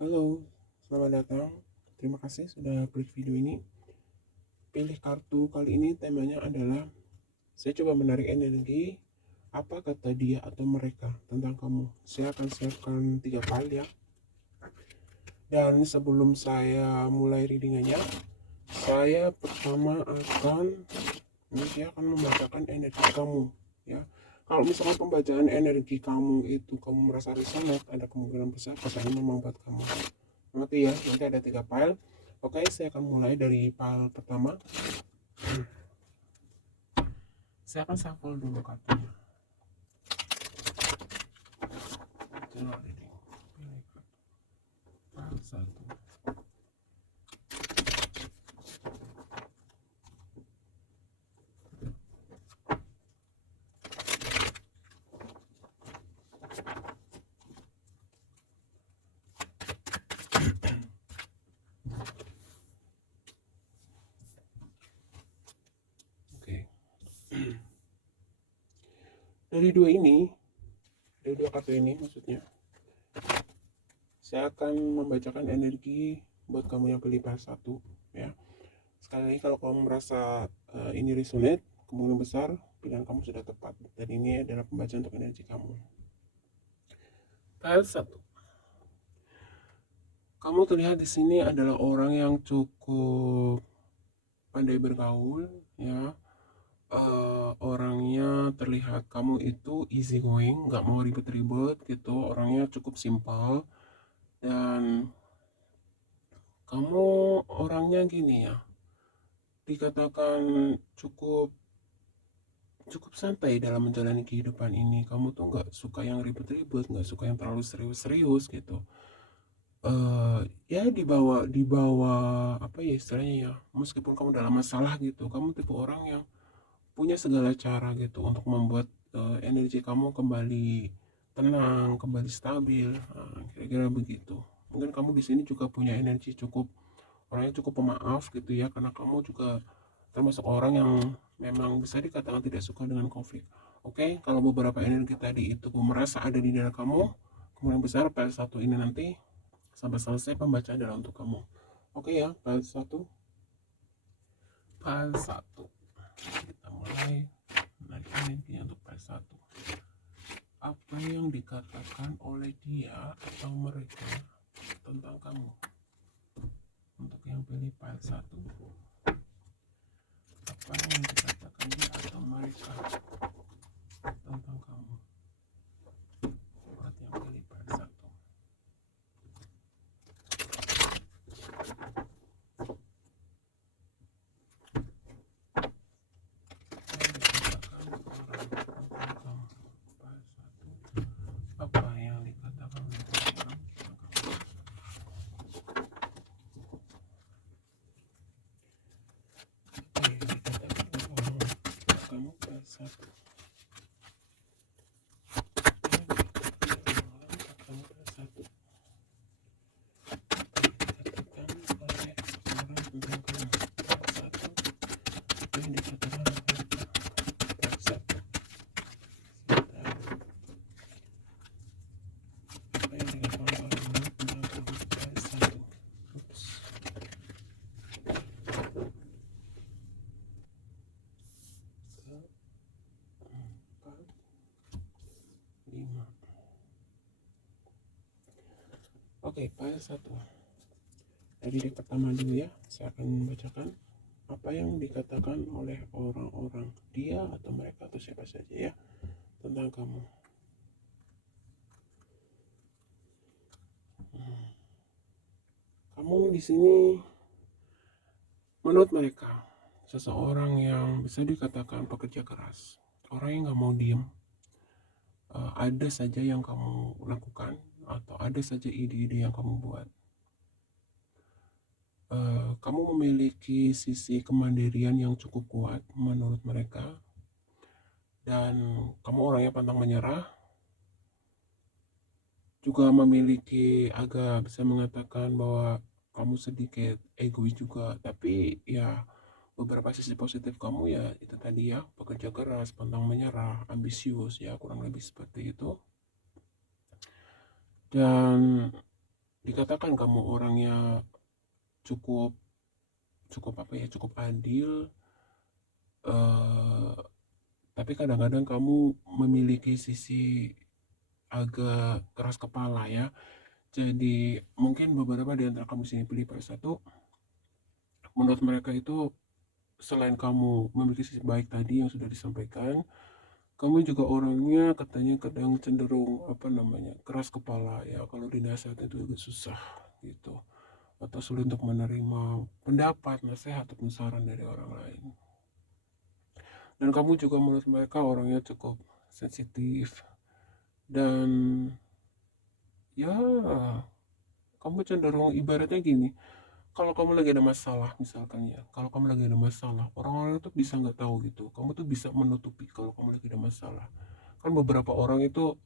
Halo, selamat datang. Terima kasih sudah klik video ini. Pilih kartu kali ini temanya adalah saya coba menarik energi. Apa kata dia atau mereka tentang kamu? Saya akan siapkan 3 file ya. Dan sebelum saya mulai readingannya, saya pertama akan membacakan energi kamu ya. Kalau misalkan pembacaan energi kamu itu kamu merasa resonate, ada kemungkinan besar pasangan memang buat kamu. Nanti ya, nanti ada 3 file. Oke, saya akan mulai dari file pertama. Saya akan shuffle dulu kartunya. General reading. Pilih kartu. File 1. Oke. Dari dua kartu ini maksudnya, saya akan membacakan energi buat kamu yang pilih file 1 ya. Sekali lagi kalau kamu merasa ini resonate, kemungkinan besar pilihan kamu sudah tepat. Dan ini adalah pembacaan untuk energi kamu. File 1. Kamu terlihat di sini adalah orang yang cukup pandai bergaul ya. Orangnya terlihat kamu itu easy going, nggak mau ribet-ribet gitu, orangnya cukup simpel. Dan kamu orangnya gini ya, dikatakan cukup cukup santai dalam menjalani kehidupan ini. Kamu tuh nggak suka yang ribet-ribet, nggak suka yang terlalu serius-serius gitu. Ya dibawa apa ya istilahnya ya, meskipun kamu dalam masalah gitu, kamu tipe orang yang punya segala cara gitu untuk membuat energi kamu kembali tenang, kembali stabil. Nah, kira-kira begitu. Mungkin kamu di sini juga punya energi cukup, orangnya cukup pemaaf gitu ya, karena kamu juga termasuk orang yang memang bisa dikatakan tidak suka dengan konflik. Oke, kalau beberapa energi tadi itu merasa ada di dalam kamu, kemungkinan besar file 1 ini nanti sampai selesai pembacaan adalah untuk kamu. Oke ya, file 1. File 1. Kita mulai menarik energinya untuk file 1. Apa yang dikatakan oleh dia atau mereka tentang kamu? Untuk yang pilih file 1, apa yang dikatakan dia atau mereka tentang kamu? Buat yang pilih file 1. Apa yang dikatakan orang tentang kamu? Apa yang dikatakan orang tentang kamu file 1? Oke, file 1. Dari deck pertama dulu ya, saya akan membacakan apa yang dikatakan oleh orang-orang, dia atau mereka atau siapa saja ya, tentang kamu. Kamu di sini menurut mereka seseorang yang bisa dikatakan pekerja keras, orang yang nggak mau diem. Ada saja yang kamu lakukan atau ada saja ide-ide yang kamu buat. Kamu memiliki sisi kemandirian yang cukup kuat menurut mereka, dan kamu orangnya pantang menyerah, juga memiliki agak bisa mengatakan bahwa kamu sedikit egois juga, tapi ya beberapa sisi positif kamu ya itu tadi ya, pekerja keras, pantang menyerah, ambisius ya, kurang lebih seperti itu. Dan dikatakan kamu orangnya cukup cukup cukup adil, eh, tapi kadang-kadang kamu memiliki sisi agak keras kepala ya. Jadi mungkin beberapa di antara kamu sini pilih pada satu, menurut mereka itu selain kamu memiliki sisi baik tadi yang sudah disampaikan, kamu juga orangnya katanya kadang cenderung keras kepala ya, kalau dinasihatin itu agak susah gitu, atau sulit untuk menerima pendapat, nasihat ataupun saran dari orang lain. Dan kamu juga menurut mereka orangnya cukup sensitif, dan ya kamu cenderung ibaratnya gini, kalau kamu lagi ada masalah misalkan ya, kalau kamu lagi ada masalah, orang-orang itu bisa nggak tahu gitu, kamu tuh bisa menutupi kalau kamu lagi ada masalah. Kan beberapa orang itu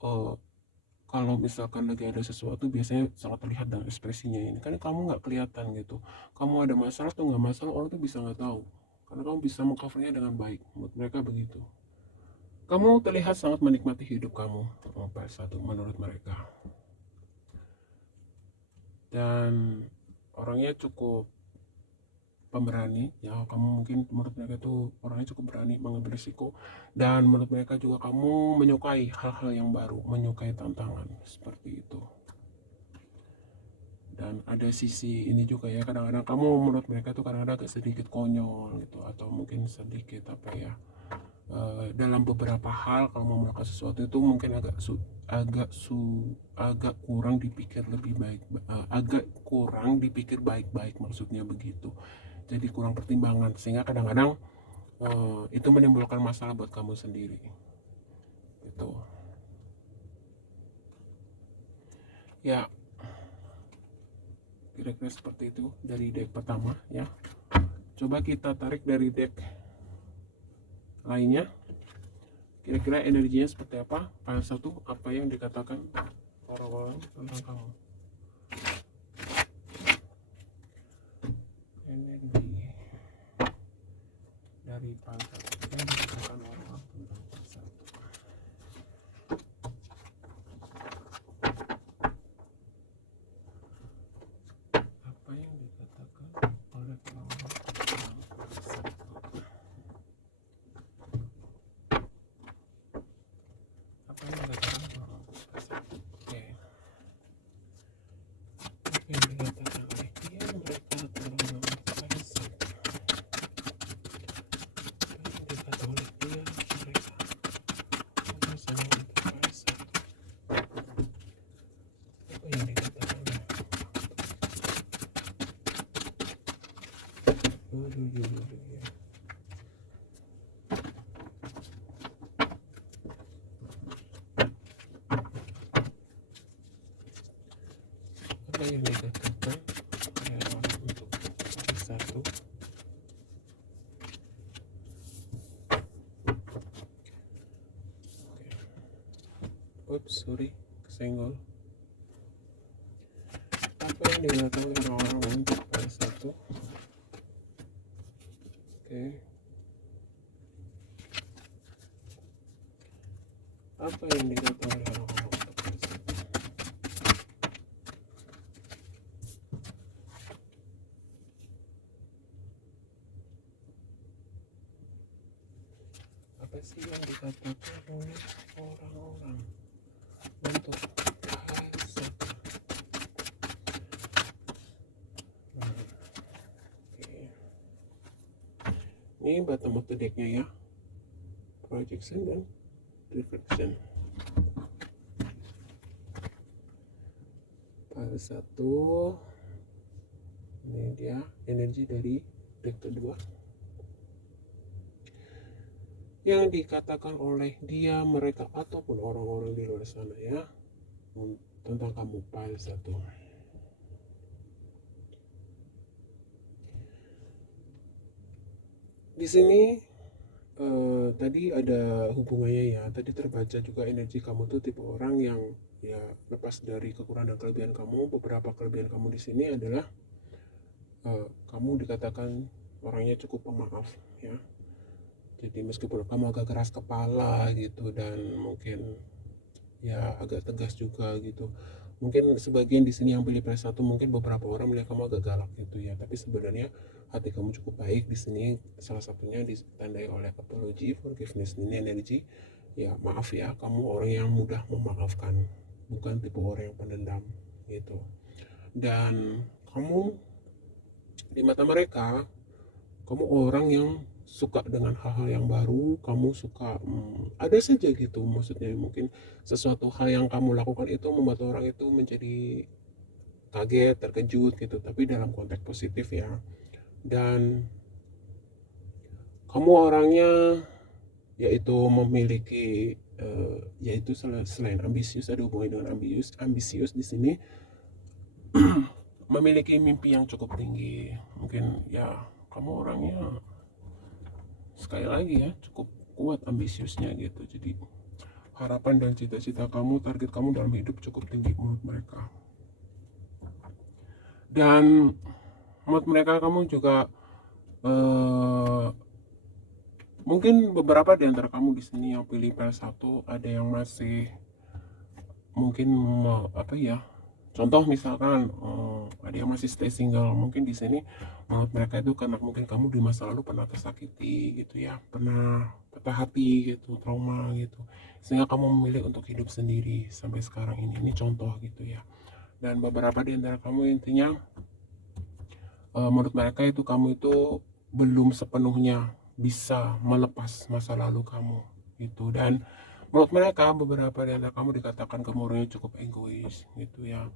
kalau misalkan lagi ada sesuatu biasanya sangat terlihat dalam ekspresinya, ini kan kamu nggak kelihatan gitu, kamu ada masalah tuh nggak masalah, orang tuh bisa nggak tahu karena kamu bisa mengcovernya dengan baik. Menurut mereka begitu, kamu terlihat sangat menikmati hidup kamu pada satu menurut mereka, dan orangnya cukup pemberani ya. Kamu mungkin menurut mereka tuh orangnya cukup berani mengambil risiko, dan menurut mereka juga kamu menyukai hal-hal yang baru, menyukai tantangan seperti itu. Dan ada sisi ini juga ya, kadang-kadang kamu menurut mereka tuh kadang-kadang agak sedikit konyol gitu, atau mungkin sedikit dalam beberapa hal kalau mau melakukan sesuatu itu mungkin agak kurang dipikir lebih baik, agak kurang dipikir baik-baik, maksudnya begitu. Jadi kurang pertimbangan, sehingga kadang-kadang itu menimbulkan masalah buat kamu sendiri gitu ya. Kira-kira seperti itu dari deck pertama ya. Coba kita tarik dari deck lainnya, kira-kira energinya seperti apa. File 1, apa yang dikatakan orang-orang tentang kamu. Energi dari file 1 yang dikatakan orang-orang tentang file 1. Apa yang dikatakan oleh orang-orang tentang file 1. Apa yang dikatakan orang-orang tentang file 1. Oke. Apa yang dikatakan oleh dia, mereka terlalu file 1. Apa yang dikatakan oleh dia, mereka sama file 1. Apa yang dikatakan oleh apa yang dikatakan oleh orang untuk file 1. Oops, sorry, kesenggol. Apa yang dikatakan oleh orang-orang untuk file 1. Oke. Apa yang dikatakan oleh orang-orang untuk file 1. Apa sih yang dikatakan oleh orang-orang untuk file 1. Oke. Ini bottom of the decknya ya, projection dan reflection. File 1, ini dia energi dari deck kedua yang dikatakan oleh dia, mereka, ataupun orang-orang di luar sana ya, tentang kamu file 1. Di sini tadi ada hubungannya ya, tadi terbaca juga energi kamu tuh tipe orang yang ya, lepas dari kekurangan dan kelebihan kamu, beberapa kelebihan kamu di sini adalah kamu dikatakan orangnya cukup pemaaf ya. Jadi meskipun kamu agak keras kepala gitu, dan mungkin ya agak tegas juga gitu, Mungkin sebagian di sini yang pilih PS1, mungkin beberapa orang melihat kamu agak galak gitu ya, tapi sebenarnya hati kamu cukup baik. Di sini salah satunya ditandai oleh apology, forgiveness, ini energi. Ya maaf ya, kamu orang yang mudah memaafkan, bukan tipe orang yang pendendam gitu. Dan kamu di mata mereka, kamu orang yang suka dengan hal-hal yang baru. Kamu suka ada saja gitu, maksudnya mungkin sesuatu hal yang kamu lakukan itu membuat orang itu menjadi kaget, terkejut gitu, tapi dalam konteks positif ya. Dan kamu orangnya yaitu memiliki yaitu selain ambisius, ada hubungan dengan ambisius di sini, memiliki mimpi yang cukup tinggi. Mungkin ya kamu orangnya sekali lagi ya cukup kuat ambisiusnya gitu. Jadi harapan dan cita-cita kamu, target kamu dalam hidup cukup tinggi menurut mereka. Dan menurut mereka kamu juga mungkin beberapa di antara kamu di sini yang pilih PS1, ada yang masih mungkin apa ya, contoh misalkan ada yang masih stay single. Mungkin di sini menurut mereka itu karena mungkin kamu di masa lalu pernah tersakiti gitu ya, pernah patah hati gitu, trauma gitu, sehingga kamu memilih untuk hidup sendiri sampai sekarang ini contoh gitu ya. Dan beberapa di antara kamu intinya menurut mereka itu kamu itu belum sepenuhnya bisa melepas masa lalu kamu gitu. Dan menurut mereka beberapa di antara kamu dikatakan kamu orangnya cukup egois gitu ya.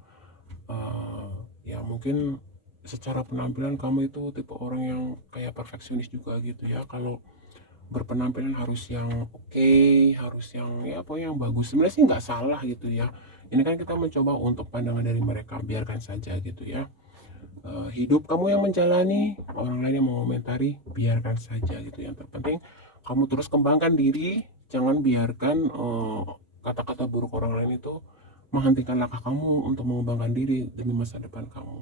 Ya mungkin secara penampilan kamu itu tipe orang yang kayak perfeksionis juga gitu ya. Kalau berpenampilan harus yang oke, harus yang ya apa yang bagus. Sebenarnya sih nggak salah gitu ya. Ini kan kita mencoba untuk pandangan dari mereka, biarkan saja gitu ya. Hidup kamu yang menjalani, orang lain yang mengomentari, biarkan saja gitu. Yang terpenting kamu terus kembangkan diri, jangan biarkan kata-kata buruk orang lain itu menghentikan langkah kamu untuk mengembangkan diri demi masa depan kamu.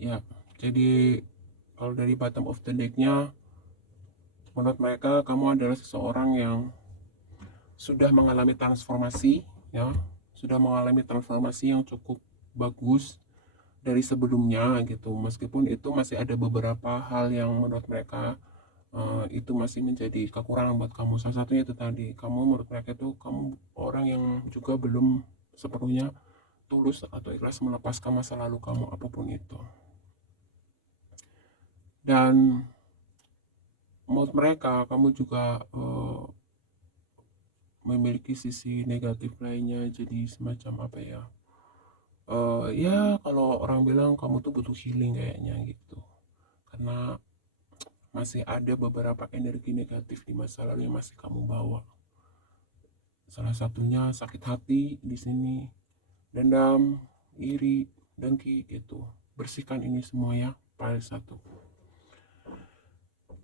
Ya, jadi kalau dari bottom of the deck-nya, menurut mereka kamu adalah seseorang yang sudah mengalami transformasi ya, sudah mengalami transformasi yang cukup bagus dari sebelumnya gitu. Meskipun itu masih ada beberapa hal yang menurut mereka itu masih menjadi kekurangan buat kamu. Salah satunya itu tadi, kamu menurut mereka itu kamu orang yang juga belum sepenuhnya tulus atau ikhlas melepaskan masa lalu kamu apapun itu. Dan menurut mereka kamu juga memiliki sisi negatif lainnya. Jadi semacam apa ya, ya kalau orang bilang kamu tuh butuh healing kayaknya gitu, karena masih ada beberapa energi negatif di masa lalu yang masih kamu bawa. Salah satunya sakit hati di sini, dendam, iri, dengki gitu. Bersihkan ini semua ya, file 1.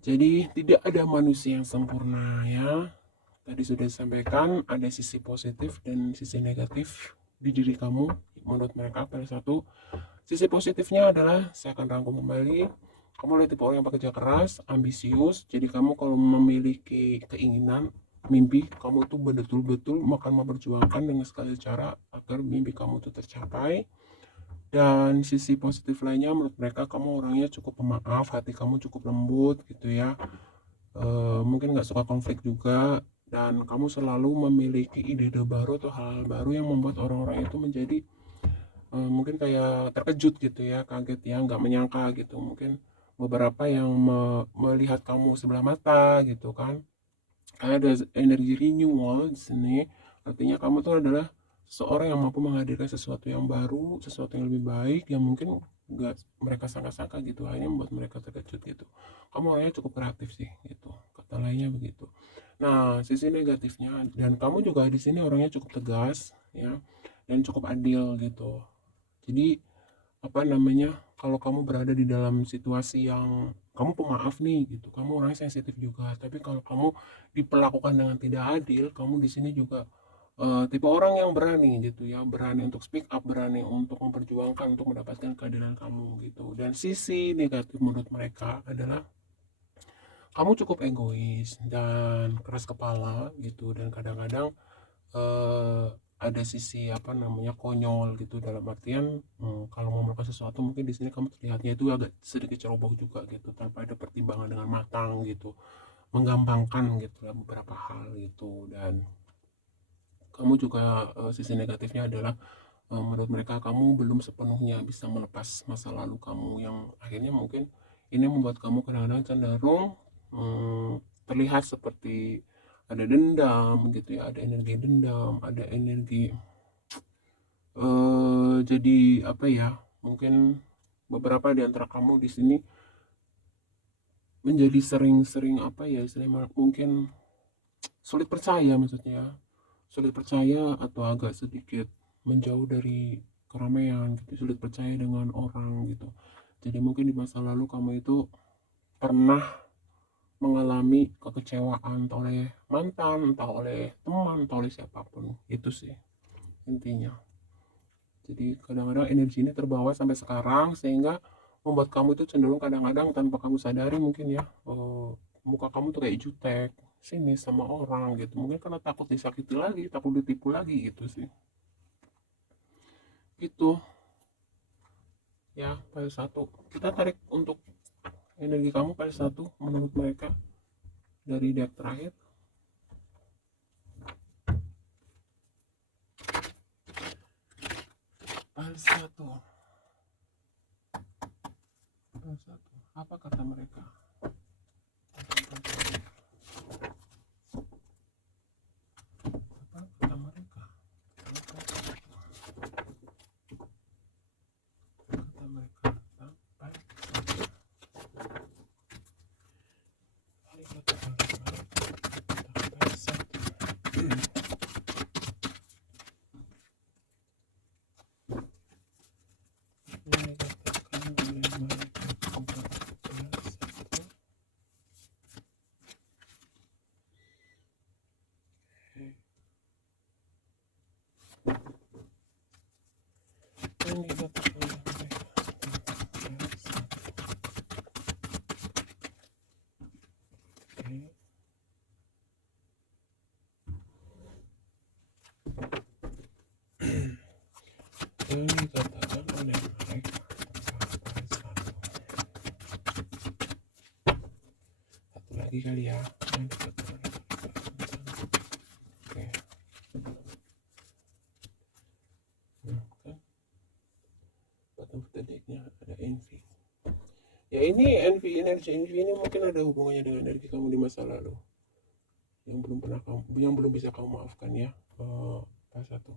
Jadi tidak ada manusia yang sempurna ya. Tadi sudah disampaikan ada sisi positif dan sisi negatif di diri kamu. Menurut mereka file 1, sisi positifnya adalah, saya akan rangkum kembali, kamu adalah tipe orang yang bekerja keras, ambisius. Jadi kamu kalau memiliki keinginan, mimpi, kamu tuh betul-betul akan memperjuangkan dengan segala cara agar mimpi kamu tuh tercapai. Dan sisi positif lainnya menurut mereka kamu orangnya cukup pemaaf, hati kamu cukup lembut gitu ya. Mungkin nggak suka konflik juga, dan kamu selalu memiliki ide-ide baru atau hal-hal baru yang membuat orang-orang itu menjadi mungkin kayak terkejut gitu ya, kaget ya, nggak menyangka gitu. Mungkin beberapa yang melihat kamu sebelah mata gitu kan, karena ada energi renewal di sini. Artinya kamu tuh adalah seorang yang mampu menghadirkan sesuatu yang baru, sesuatu yang lebih baik yang mungkin nggak mereka sangka-sangka gitu, akhirnya membuat mereka terkejut gitu. Kamu orangnya cukup kreatif sih gitu, kata lainnya begitu. Nah, sisi negatifnya, dan kamu juga di sini orangnya cukup tegas ya, dan cukup adil gitu. Jadi apa namanya, kalau kamu berada di dalam situasi yang kamu pemaaf nih gitu, kamu orangnya sensitif juga, tapi kalau kamu diperlakukan dengan tidak adil, kamu di sini juga tipe orang yang berani gitu ya, berani untuk speak up, berani untuk memperjuangkan untuk mendapatkan keadilan kamu gitu. Dan sisi negatif menurut mereka adalah kamu cukup egois dan keras kepala gitu, dan kadang-kadang ada sisi apa namanya konyol gitu, dalam artian kalau mau melakukan sesuatu mungkin di sini kamu terlihatnya itu agak sedikit ceroboh juga gitu, tanpa ada pertimbangan dengan matang gitu, menggampangkan gitu lah beberapa hal gitu. Dan kamu juga sisi negatifnya adalah menurut mereka kamu belum sepenuhnya bisa melepas masa lalu kamu, yang akhirnya mungkin ini membuat kamu kadang-kadang cenderung terlihat seperti ada dendam gitu ya, ada energi dendam, ada energi jadi apa ya, mungkin beberapa di antara kamu di sini menjadi sering-sering apa ya istilahnya, mungkin sulit percaya, maksudnya sulit percaya atau agak sedikit menjauh dari keramaian gitu, sulit percaya dengan orang gitu. Jadi mungkin di masa lalu kamu itu pernah mengalami kekecewaan entah oleh mantan, entah oleh teman, entah oleh siapapun. Itu sih intinya. Jadi kadang-kadang energi ini terbawa sampai sekarang, sehingga membuat kamu itu cenderung kadang-kadang tanpa kamu sadari mungkin ya, muka kamu tuh kayak jutek sini sama orang gitu, mungkin karena takut disakiti lagi, takut ditipu lagi gitu sih. Gitu ya. File satu kita tarik untuk energi kamu, file satu menurut mereka dari deck terakhir. File satu, apa kata mereka? Apa kata mereka? Kata mereka sampai yang dikatakan oleh mereka. Satu lagi kali ya, yang dikatakan oleh mereka. Oke. Nah, kan bottom of the decknya ada envy. Ya ini envy, energi envy ini mungkin ada hubungannya dengan energi kamu di masa lalu yang belum bisa kamu maafkan ya. Pas satu.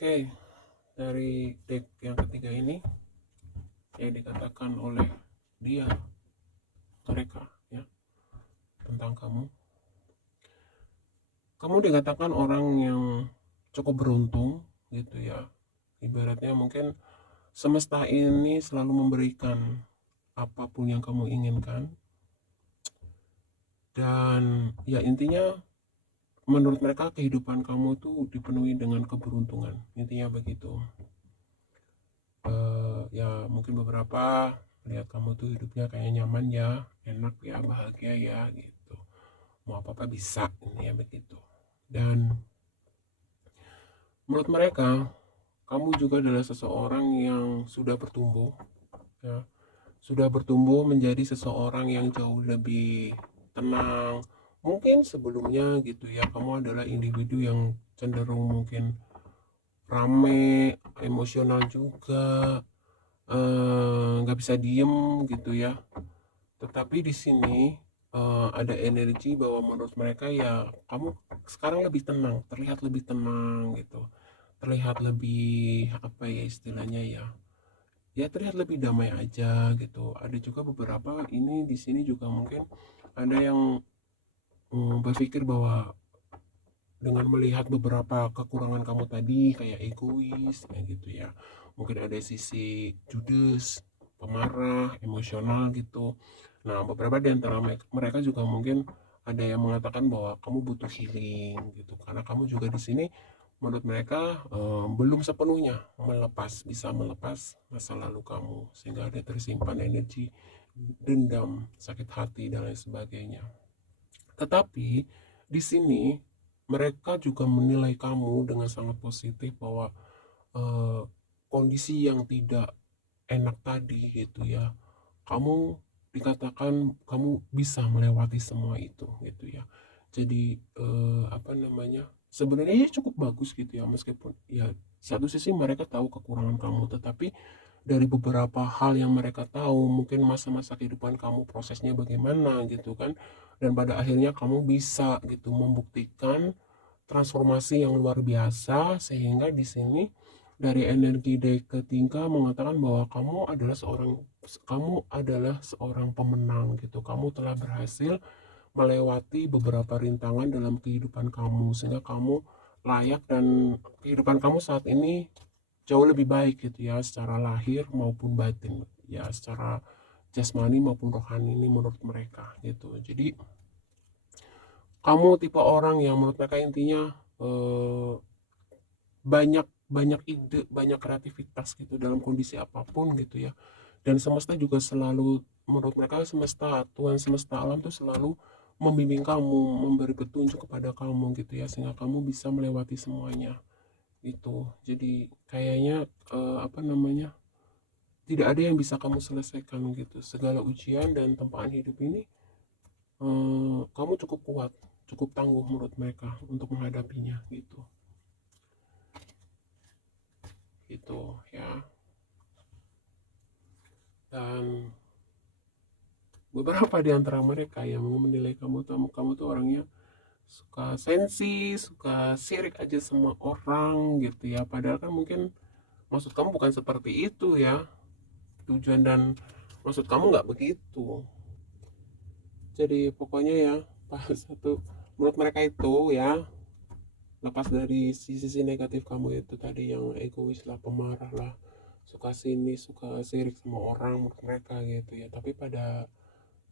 Oke, dari deck yang ketiga ini yang dikatakan oleh dia, mereka ya, tentang kamu dikatakan orang yang cukup beruntung gitu ya. Ibaratnya mungkin semesta ini selalu memberikan apapun yang kamu inginkan, dan ya intinya menurut mereka kehidupan kamu tuh dipenuhi dengan keberuntungan, intinya begitu. Ya mungkin beberapa lihat kamu tuh hidupnya kayak nyaman ya, enak ya, bahagia ya gitu, mau apa-apa bisa, intinya begitu. Dan menurut mereka kamu juga adalah seseorang yang sudah bertumbuh ya, sudah bertumbuh menjadi seseorang yang jauh lebih tenang. Mungkin sebelumnya gitu ya, kamu adalah individu yang cenderung mungkin rame, emosional juga, nggak bisa diem gitu ya. Tetapi di sini ada energi bahwa menurut mereka ya kamu sekarang lebih tenang, terlihat lebih tenang gitu, terlihat lebih apa ya istilahnya ya, ya terlihat lebih damai aja gitu. Ada juga beberapa ini di sini juga mungkin ada yang berpikir bahwa dengan melihat beberapa kekurangan kamu tadi kayak egois kayak gitu ya, mungkin ada sisi judes, pemarah, emosional gitu. Nah beberapa di antara mereka juga mungkin ada yang mengatakan bahwa kamu butuh healing gitu, karena kamu juga di sini menurut mereka belum sepenuhnya bisa melepas masa lalu kamu, sehingga ada tersimpan energi dendam, sakit hati dan lain sebagainya. Tetapi di sini mereka juga menilai kamu dengan sangat positif bahwa eh, kondisi yang tidak enak tadi gitu ya, kamu dikatakan kamu bisa melewati semua itu gitu ya. Jadi apa namanya, sebenarnya cukup bagus gitu ya, meskipun ya satu sisi mereka tahu kekurangan kamu, tetapi dari beberapa hal yang mereka tahu, mungkin masa-masa kehidupan kamu prosesnya bagaimana gitu kan, dan pada akhirnya kamu bisa gitu membuktikan transformasi yang luar biasa, sehingga di sini dari energi deck ketiga mengatakan bahwa kamu adalah seorang pemenang gitu. Kamu telah berhasil melewati beberapa rintangan dalam kehidupan kamu, sehingga kamu layak, dan kehidupan kamu saat ini jauh lebih baik gitu ya, secara lahir maupun batin ya, secara jasmani maupun rohani ini menurut mereka gitu. Jadi kamu tipe orang yang menurut mereka intinya eh, banyak banyak ide, banyak kreativitas gitu dalam kondisi apapun gitu ya. Dan semesta juga selalu, menurut mereka semesta, Tuhan semesta alam tuh selalu membimbing kamu, memberi petunjuk kepada kamu gitu ya, sehingga kamu bisa melewati semuanya gitu. Jadi kayaknya apa namanya, tidak ada yang bisa kamu selesaikan gitu. Segala ujian dan tempaan hidup ini kamu cukup kuat, cukup tangguh menurut mereka untuk menghadapinya gitu. Gitu ya. Dan beberapa di antara mereka yang menilai kamu tuh orangnya suka sensi, suka sirik aja sama orang gitu ya. Padahal kan mungkin maksud kamu bukan seperti itu ya. Tujuan dan maksud kamu nggak begitu. Jadi pokoknya ya, pas satu, menurut mereka itu ya, lepas dari sisi negatif kamu itu tadi yang egois lah, pemarah lah, suka sini, suka sirik sama orang menurut mereka gitu ya. Tapi pada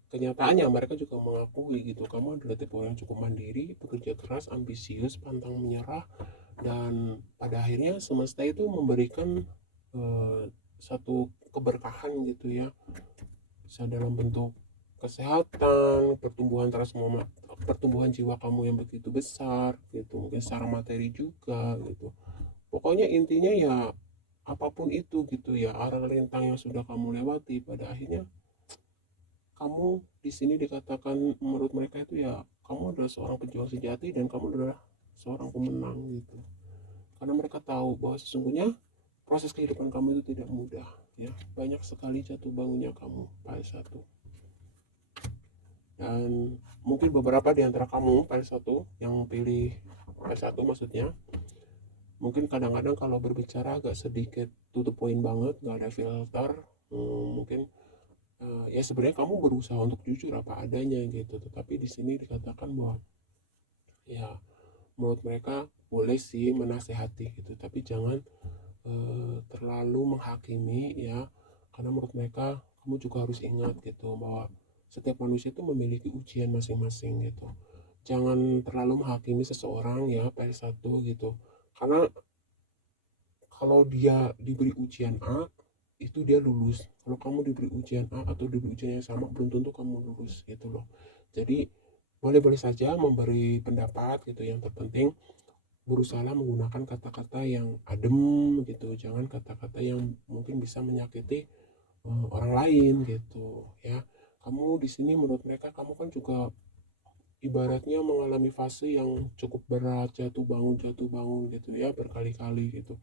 kenyataannya mereka juga mengakui gitu, kamu adalah tipe orang yang cukup mandiri, bekerja keras, ambisius, pantang menyerah, dan pada akhirnya semesta itu memberikan eh, satu keberkahan gitu ya, bisa dalam bentuk kesehatan, pertumbuhan jiwa kamu yang begitu besar gitu, mungkin secara materi juga gitu. Pokoknya intinya ya, apapun itu gitu ya, arah rintang yang sudah kamu lewati, pada akhirnya kamu di sini dikatakan menurut mereka itu ya, kamu adalah seorang pejuang sejati dan kamu adalah seorang pemenang gitu. Karena mereka tahu bahwa sesungguhnya proses kehidupan kamu itu tidak mudah ya. Banyak sekali jatuh bangunnya kamu pada satu. Dan mungkin beberapa di antara kamu pada satu yang pilih pada satu maksudnya, mungkin kadang-kadang kalau berbicara agak sedikit tutup poin banget, nggak ada filter. Mungkin ya sebenarnya kamu berusaha untuk jujur apa adanya gitu, tetapi di sini dikatakan bahwa ya menurut mereka boleh sih menasehati gitu, tapi jangan terlalu menghakimi ya, karena menurut mereka kamu juga harus ingat gitu bahwa setiap manusia itu memiliki ujian masing-masing gitu. Jangan terlalu menghakimi seseorang ya pada satu gitu, karena kalau dia diberi ujian A itu dia lulus, kalau kamu diberi ujian A atau diberi ujian yang sama belum tentu kamu lulus gitu loh. Jadi boleh-boleh saja memberi pendapat gitu, yang terpenting berusaha menggunakan kata-kata yang adem gitu, jangan kata-kata yang mungkin bisa menyakiti orang lain gitu ya. Kamu di sini menurut mereka kamu kan juga ibaratnya mengalami fase yang cukup berat, jatuh bangun gitu ya, berkali-kali gitu.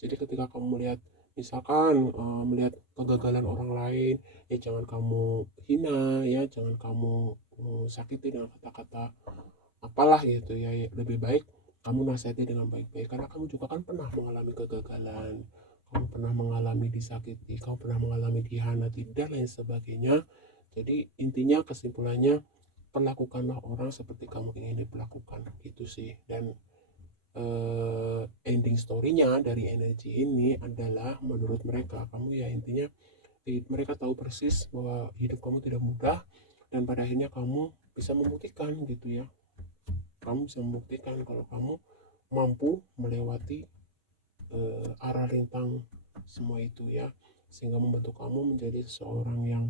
Jadi ketika kamu melihat, misalkan melihat kegagalan orang lain, ya jangan kamu hina ya, jangan kamu sakiti dengan kata-kata apalah gitu ya, ya lebih baik kamu nasihati dengan baik-baik, karena kamu juga kan pernah mengalami kegagalan, kamu pernah mengalami disakiti, kamu pernah mengalami dihianati dan lain sebagainya. Jadi intinya kesimpulannya, perlakukanlah orang seperti kamu ingin diperlakukan gitu sih. Dan ending story-nya dari energi ini adalah menurut mereka kamu ya intinya, mereka tahu persis bahwa hidup kamu tidak mudah, dan pada akhirnya kamu bisa membuktikan gitu ya, kamu bisa membuktikan kalau kamu mampu melewati arah rintang semua itu ya, sehingga membentuk kamu menjadi seseorang yang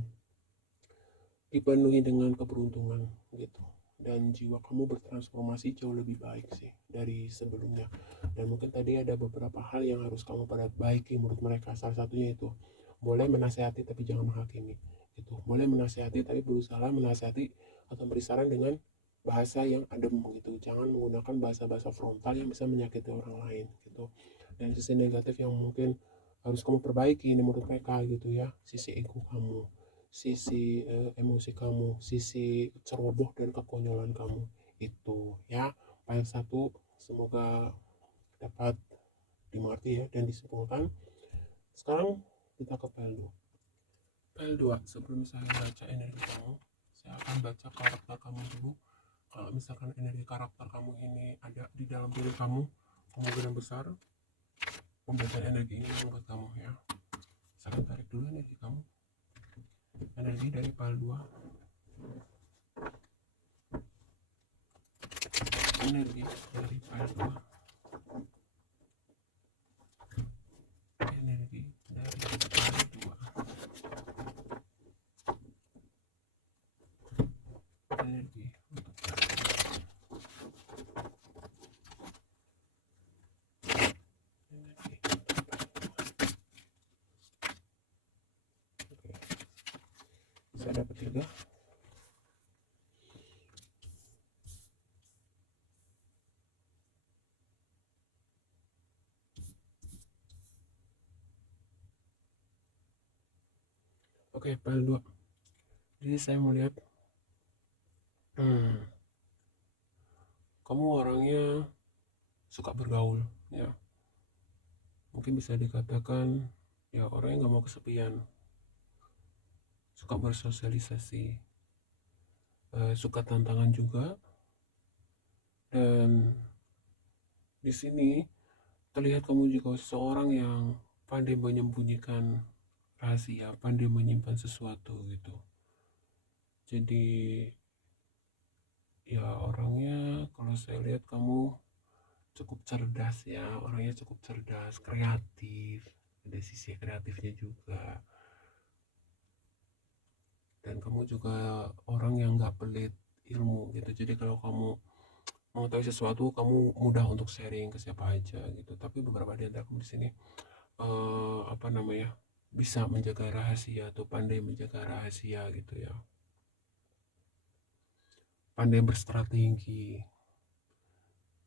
dipenuhi dengan keberuntungan gitu, dan jiwa kamu bertransformasi jauh lebih baik sih dari sebelumnya. Dan mungkin tadi ada beberapa hal yang harus kamu perbaiki menurut mereka. Salah satunya itu, boleh menasehati tapi jangan menghakimi gitu. Boleh menasehati tapi berusaha menasehati atau beri saran dengan bahasa yang adem gitu. Jangan menggunakan bahasa-bahasa frontal yang bisa menyakiti orang lain gitu. Dan sisi negatif yang mungkin harus kamu perbaiki ini menurut mereka gitu ya, sisi ego kamu, sisi emosi kamu, sisi ceroboh dan kekonyolan kamu itu ya. File 1 semoga dapat dimengerti ya dan disimpulkan. Sekarang kita ke file 2. File 2, sebelum saya baca energi kamu, saya akan baca karakter kamu dulu. Kalau misalkan energi karakter kamu ini ada di dalam diri kamu, kemungkinan besar pembacaan energi ini membuat kamu ya. Saya akan tarik dulu energi kamu. Energi dari file 2. Energi dari file 2. Energi dari file 2. Energi untuk energi untuk file 2. Oke. Saya dapat 3. Oke, file 2. Jadi saya melihat kamu orangnya suka bergaul ya. Mungkin bisa dikatakan ya orang yang nggak mau kesepian, suka bersosialisasi, suka tantangan juga. Dan di sini terlihat kamu juga seseorang yang pandai menyembunyikan rahasia, pandai menyimpan sesuatu gitu. Jadi ya orangnya kalau saya lihat kamu cukup cerdas ya, orangnya cukup cerdas, kreatif, ada sisi kreatifnya juga. Dan kamu juga orang yang nggak pelit ilmu gitu. Jadi kalau kamu mau tahu sesuatu, kamu mudah untuk sharing ke siapa aja gitu. Tapi beberapa di antara kamu di sini apa namanya, bisa menjaga rahasia atau pandai menjaga rahasia gitu ya. Pandai berstrategi.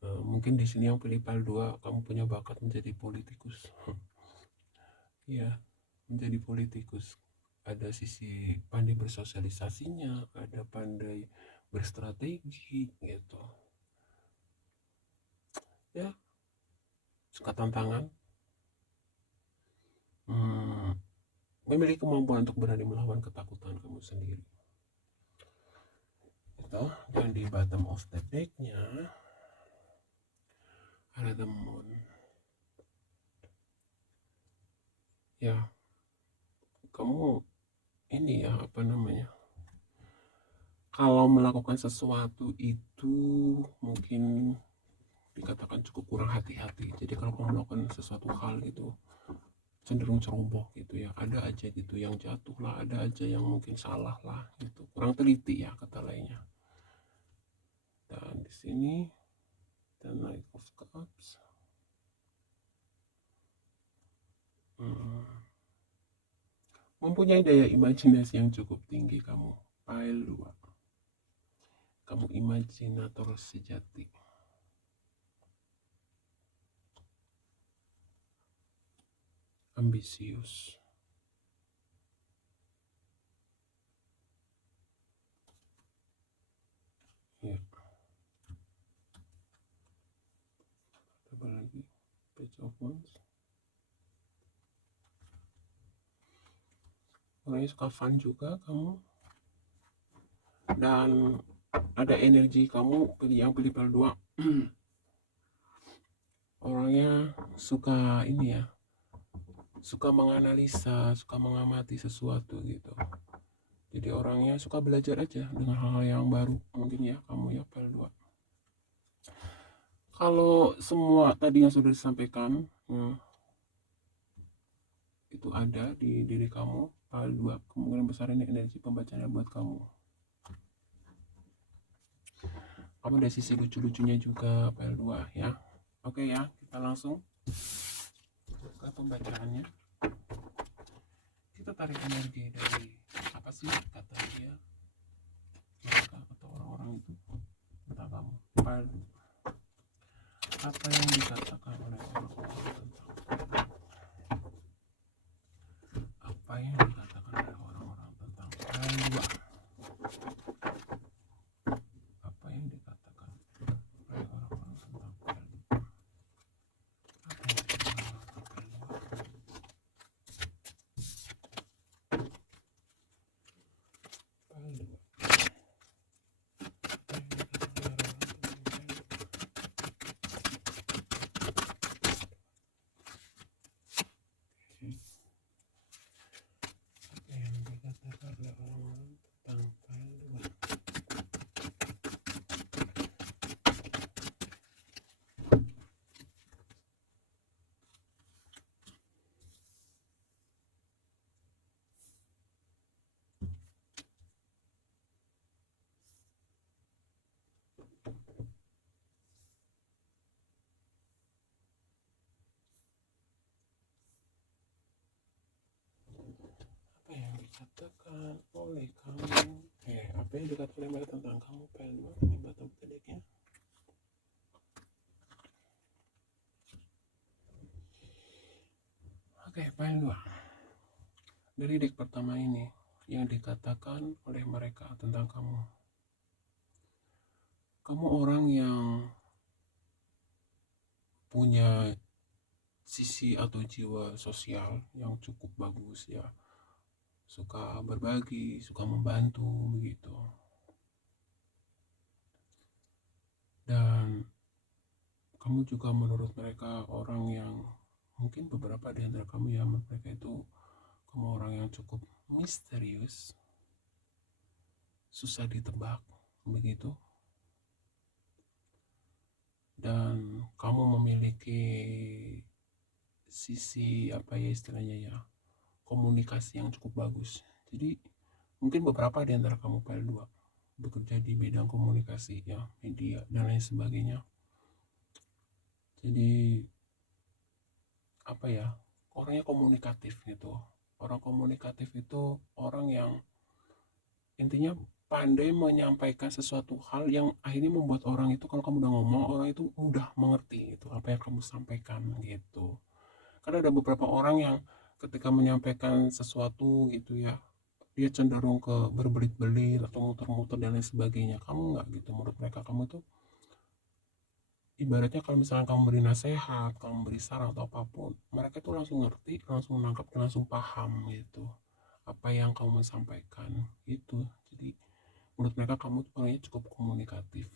Mungkin di sini yang pilih file 2, kamu punya bakat menjadi politikus. Ya, menjadi politikus. Ada sisi pandai bersosialisasinya, ada pandai berstrategi gitu. Ya, suka tantangan. Memiliki kemampuan untuk berani melawan ketakutan kamu sendiri. Itu. Dan di bottom of the deck-nya ada the moon. Ya, kamu ini ya apa namanya, kalau melakukan sesuatu itu mungkin dikatakan cukup kurang hati-hati. Jadi kalau kamu melakukan sesuatu hal gitu cenderung ceroboh gitu ya, ada aja gitu yang jatuh lah, ada aja yang mungkin salah lah gitu, kurang teliti ya kata lainnya. Dan di sini the Knight of Cups. Mempunyai daya imajinasi yang cukup tinggi kamu, file 2. Kamu imajinator sejati. Ambisius. Ya. Apa lagi? Page of Wands. Orangnya suka fun juga kamu. Dan ada energi kamu yang pilih file 2. Orangnya suka ini ya, suka menganalisa, suka mengamati sesuatu gitu. Jadi orangnya suka belajar aja dengan hal-hal yang baru mungkin ya kamu ya file 2. Kalau semua tadi yang sudah disampaikan itu ada di diri kamu, file 2, kemungkinan besar ini energi pembacaannya buat kamu. kamu ada sisi lucu-lucunya juga file 2 ya. Oke ya, kita langsung ke pembacaannya. Kita tarik energi dari apa sih kata dia, mereka atau orang-orang itu tentang kamu. File 2. Apa yang dikatakan oleh orang-orang tentang apa yang dikatakan oleh orang-orang tentang file 2. Apa yang dikatakan oleh orang-orang tentang file 2. Apa yang dikatakan tentang file 2. File 2. Apa yang dikatakan oleh kamu, apa yang dikatakan oleh mereka tentang kamu file 2. Ini batu bedeknya. Oke, file 2. Dari deck pertama ini yang dikatakan oleh mereka tentang kamu. Kamu orang yang punya sisi atau jiwa sosial yang cukup bagus ya. Suka berbagi, suka membantu begitu. Dan kamu juga menurut mereka orang yang mungkin beberapa di antara kamu ya, menurut mereka itu kamu orang yang cukup misterius, susah ditebak begitu. Dan kamu memiliki sisi apa ya istilahnya ya, komunikasi yang cukup bagus. Jadi mungkin beberapa di antara kamu file 2 bekerja di bidang komunikasi ya, media dan lain sebagainya. Jadi apa ya, orangnya komunikatif gitu. Orang komunikatif itu orang yang intinya pandai menyampaikan sesuatu hal yang akhirnya membuat orang itu, kalau kamu udah ngomong, orang itu mudah mengerti gitu apa yang kamu sampaikan gitu. Karena ada beberapa orang yang ketika menyampaikan sesuatu gitu ya, dia cenderung ke berbelit-belit atau muter-muter dan lain sebagainya. Kamu nggak gitu, menurut mereka kamu tuh ibaratnya kalau misalnya kamu beri nasihat, kamu beri saran atau apapun, mereka tuh langsung ngerti, langsung menangkap, langsung paham gitu apa yang kamu sampaikan gitu. Jadi menurut mereka kamu tuh orangnya cukup komunikatif,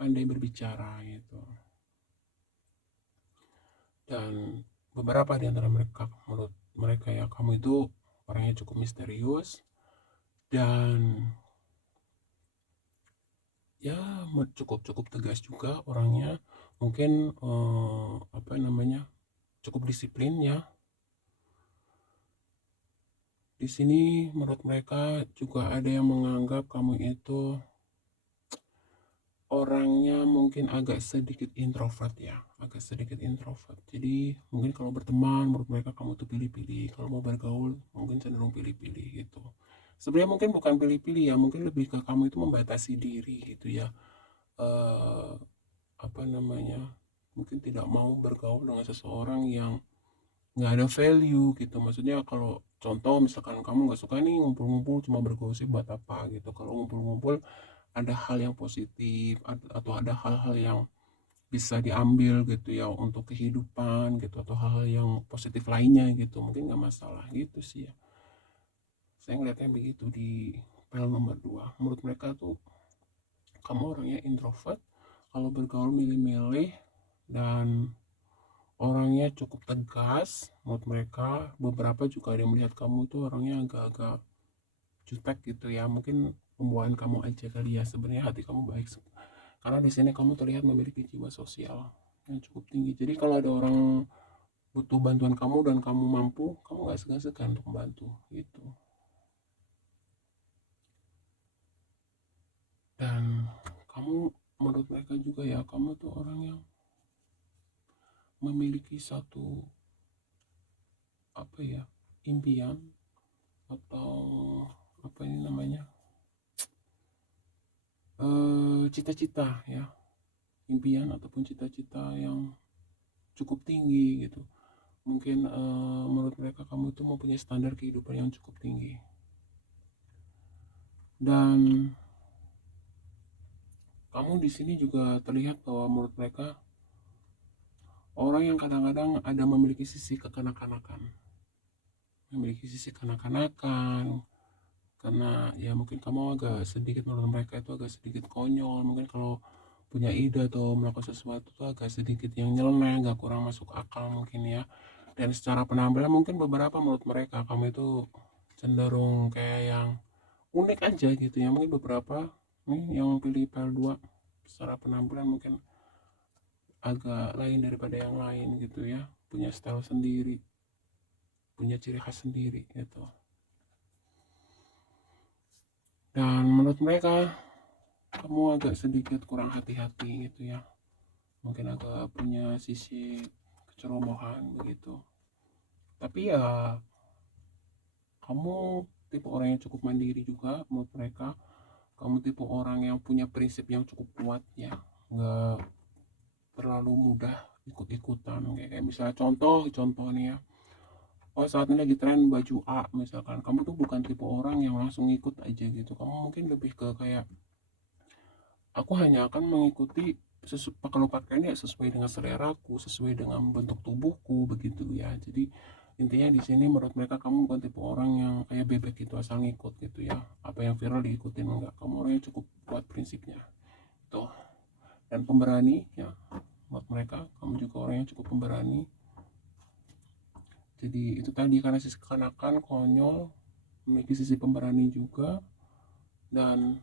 pandai berbicara gitu. Dan beberapa di antara mereka, menurut mereka ya, kamu itu orangnya cukup misterius dan ya cukup tegas juga orangnya. Mungkin apa namanya, cukup disiplin ya. Di sini menurut mereka juga ada yang menganggap kamu itu orangnya mungkin agak sedikit introvert ya, agak sedikit introvert. Jadi mungkin kalau berteman menurut mereka kamu tuh pilih-pilih, kalau mau bergaul mungkin cenderung pilih-pilih gitu. Sebenarnya mungkin bukan pilih-pilih ya, mungkin lebih ke kamu itu membatasi diri gitu ya. Apa namanya, mungkin tidak mau bergaul dengan seseorang yang nggak ada value gitu. Maksudnya kalau contoh misalkan kamu nggak suka nih ngumpul-ngumpul cuma bergosip, buat apa gitu. Kalau ngumpul-ngumpul ada hal yang positif atau ada hal-hal yang bisa diambil gitu ya untuk kehidupan gitu, atau hal-hal yang positif lainnya gitu, mungkin nggak masalah gitu sih ya. Saya ngeliatnya begitu di file nomor 2. Menurut mereka tuh kamu orangnya introvert, kalau bergaul milih-milih, dan orangnya cukup tegas. Menurut mereka beberapa juga ada yang melihat kamu tuh orangnya agak-agak jutek gitu ya, mungkin pembawaan kamu aja kali ya, sebenarnya hati kamu baik karena di sini kamu terlihat memiliki jiwa sosial yang cukup tinggi. Jadi kalau ada orang butuh bantuan kamu dan kamu mampu, kamu nggak segan-segan untuk membantu gitu. Dan kamu menurut mereka juga ya kamu tuh orang yang memiliki satu apa ya, impian atau apa ini namanya, cita-cita ya, impian ataupun cita-cita yang cukup tinggi gitu. Mungkin menurut mereka kamu itu mempunyai standar kehidupan yang cukup tinggi, dan kamu di sini juga terlihat bahwa menurut mereka orang yang kadang-kadang ada memiliki sisi kekanak-kanakan, karena ya mungkin kamu agak sedikit, menurut mereka itu agak sedikit konyol, mungkin kalau punya ide atau melakukan sesuatu tuh agak sedikit yang nyeleneh, agak kurang masuk akal mungkin ya. Dan secara penampilan mungkin beberapa menurut mereka kamu itu cenderung kayak yang unik aja gitu ya, mungkin beberapa nih yang pilih PL2 secara penampilan mungkin agak lain daripada yang lain gitu ya, punya style sendiri, punya ciri khas sendiri gitu. Dan menurut mereka kamu agak sedikit kurang hati-hati gitu ya, mungkin agak punya sisi kecerobohan begitu. Tapi ya kamu tipe orang yang cukup mandiri juga menurut mereka. Kamu tipe orang yang punya prinsip yang cukup kuat ya, nggak terlalu mudah ikut-ikutan. Kayak misalnya contoh nih ya, oh saat ini lagi tren baju A misalkan, kamu tuh bukan tipe orang yang langsung ikut aja gitu. Kamu mungkin lebih ke kayak aku hanya akan mengikuti kalau pakaiannya sesuai dengan seleraku, sesuai dengan bentuk tubuhku begitu ya. Jadi intinya di sini menurut mereka kamu bukan tipe orang yang kayak bebek gitu asal ngikut gitu ya, apa yang viral diikutin, enggak. Kamu orangnya cukup kuat prinsipnya tuh, dan pemberani ya. Buat mereka kamu juga orang yang cukup pemberani. Jadi itu tadi, karena sisi kekanakan, konyol, memiliki sisi pemberani juga, dan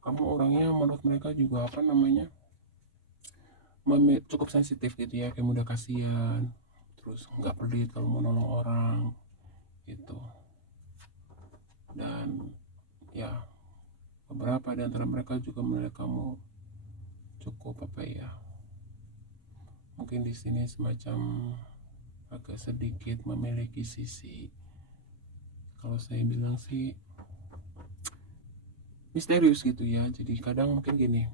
kamu orangnya menurut mereka juga apa namanya, cukup sensitif gitu ya, kayak mudah kasihan, terus nggak pelit kalau mau nolong orang gitu. Dan ya beberapa di antara mereka juga menilai kamu cukup apa ya, mungkin di sini semacam agak sedikit memiliki sisi, kalau saya bilang sih misterius gitu ya. Jadi kadang mungkin gini,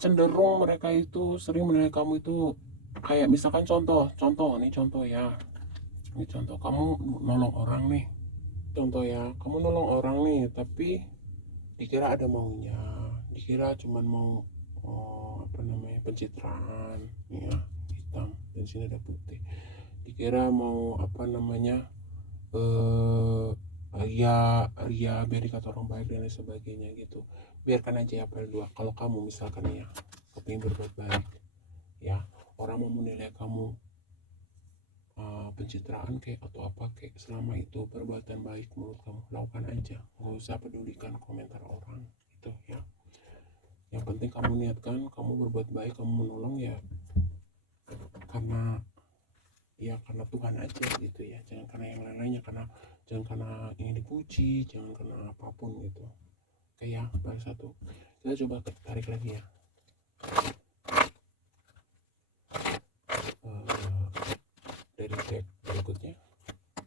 cenderung mereka itu sering menilai kamu itu kayak misalkan contoh ya, ini contoh kamu nolong orang nih, contoh ya, kamu nolong orang nih tapi dikira ada maunya, dikira cuman mau apa namanya, pencitraan ya, hitam dan sini ada putih, dikira mau apa namanya, ria biar dikata orang baik dan lain sebagainya gitu. Biarkan aja ya PL2. Kalau kamu misalkan ya kepingin berbuat baik ya, orang mau menilai kamu pencitraan kayak atau apa kayak, selama itu perbuatan baik menurut kamu, lakukan aja, nggak usah pedulikan komentar orang gitu ya. Yang penting kamu niatkan, kamu berbuat baik, kamu menolong ya karena Tuhan aja gitu ya, jangan karena yang lain-lainnya, jangan karena ingin dipuji, jangan karena apapun gitu. Oke ya, baru satu, kita coba tarik lagi ya. Dari tag berikutnya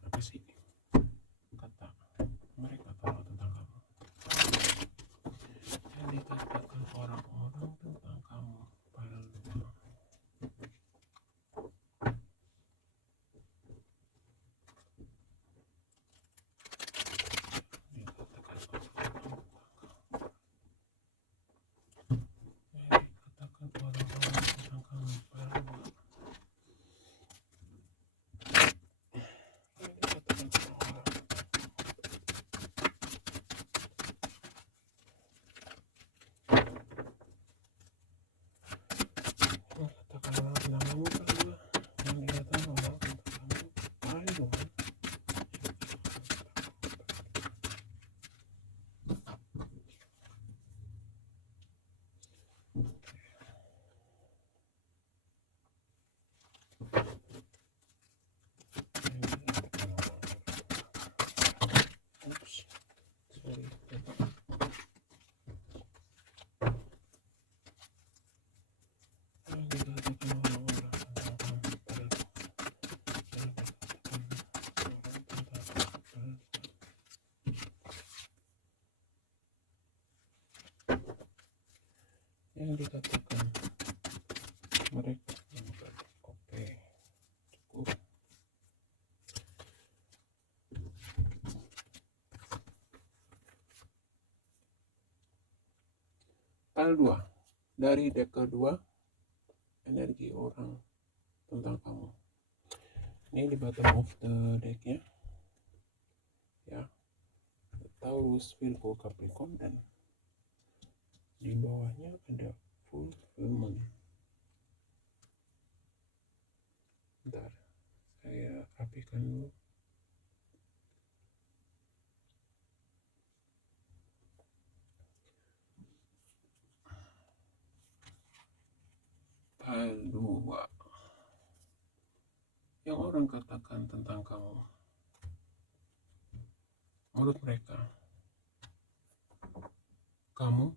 apa sih kata mereka tahu tentang kamu, yang dikatakan orang-orang tentang kamu pada lupa. yang dikatakan mereka. Oke, cukup. Pile 2. Dari deck kedua, energi orang tentang kamu. Ini di bottom of the decknya, ya, Taurus, Virgo, Capricorn, dan di bawahnya ada fulfillment. Bentar, saya rapikan dulu. Pile 2. Yang orang katakan tentang kamu, menurut mereka, kamu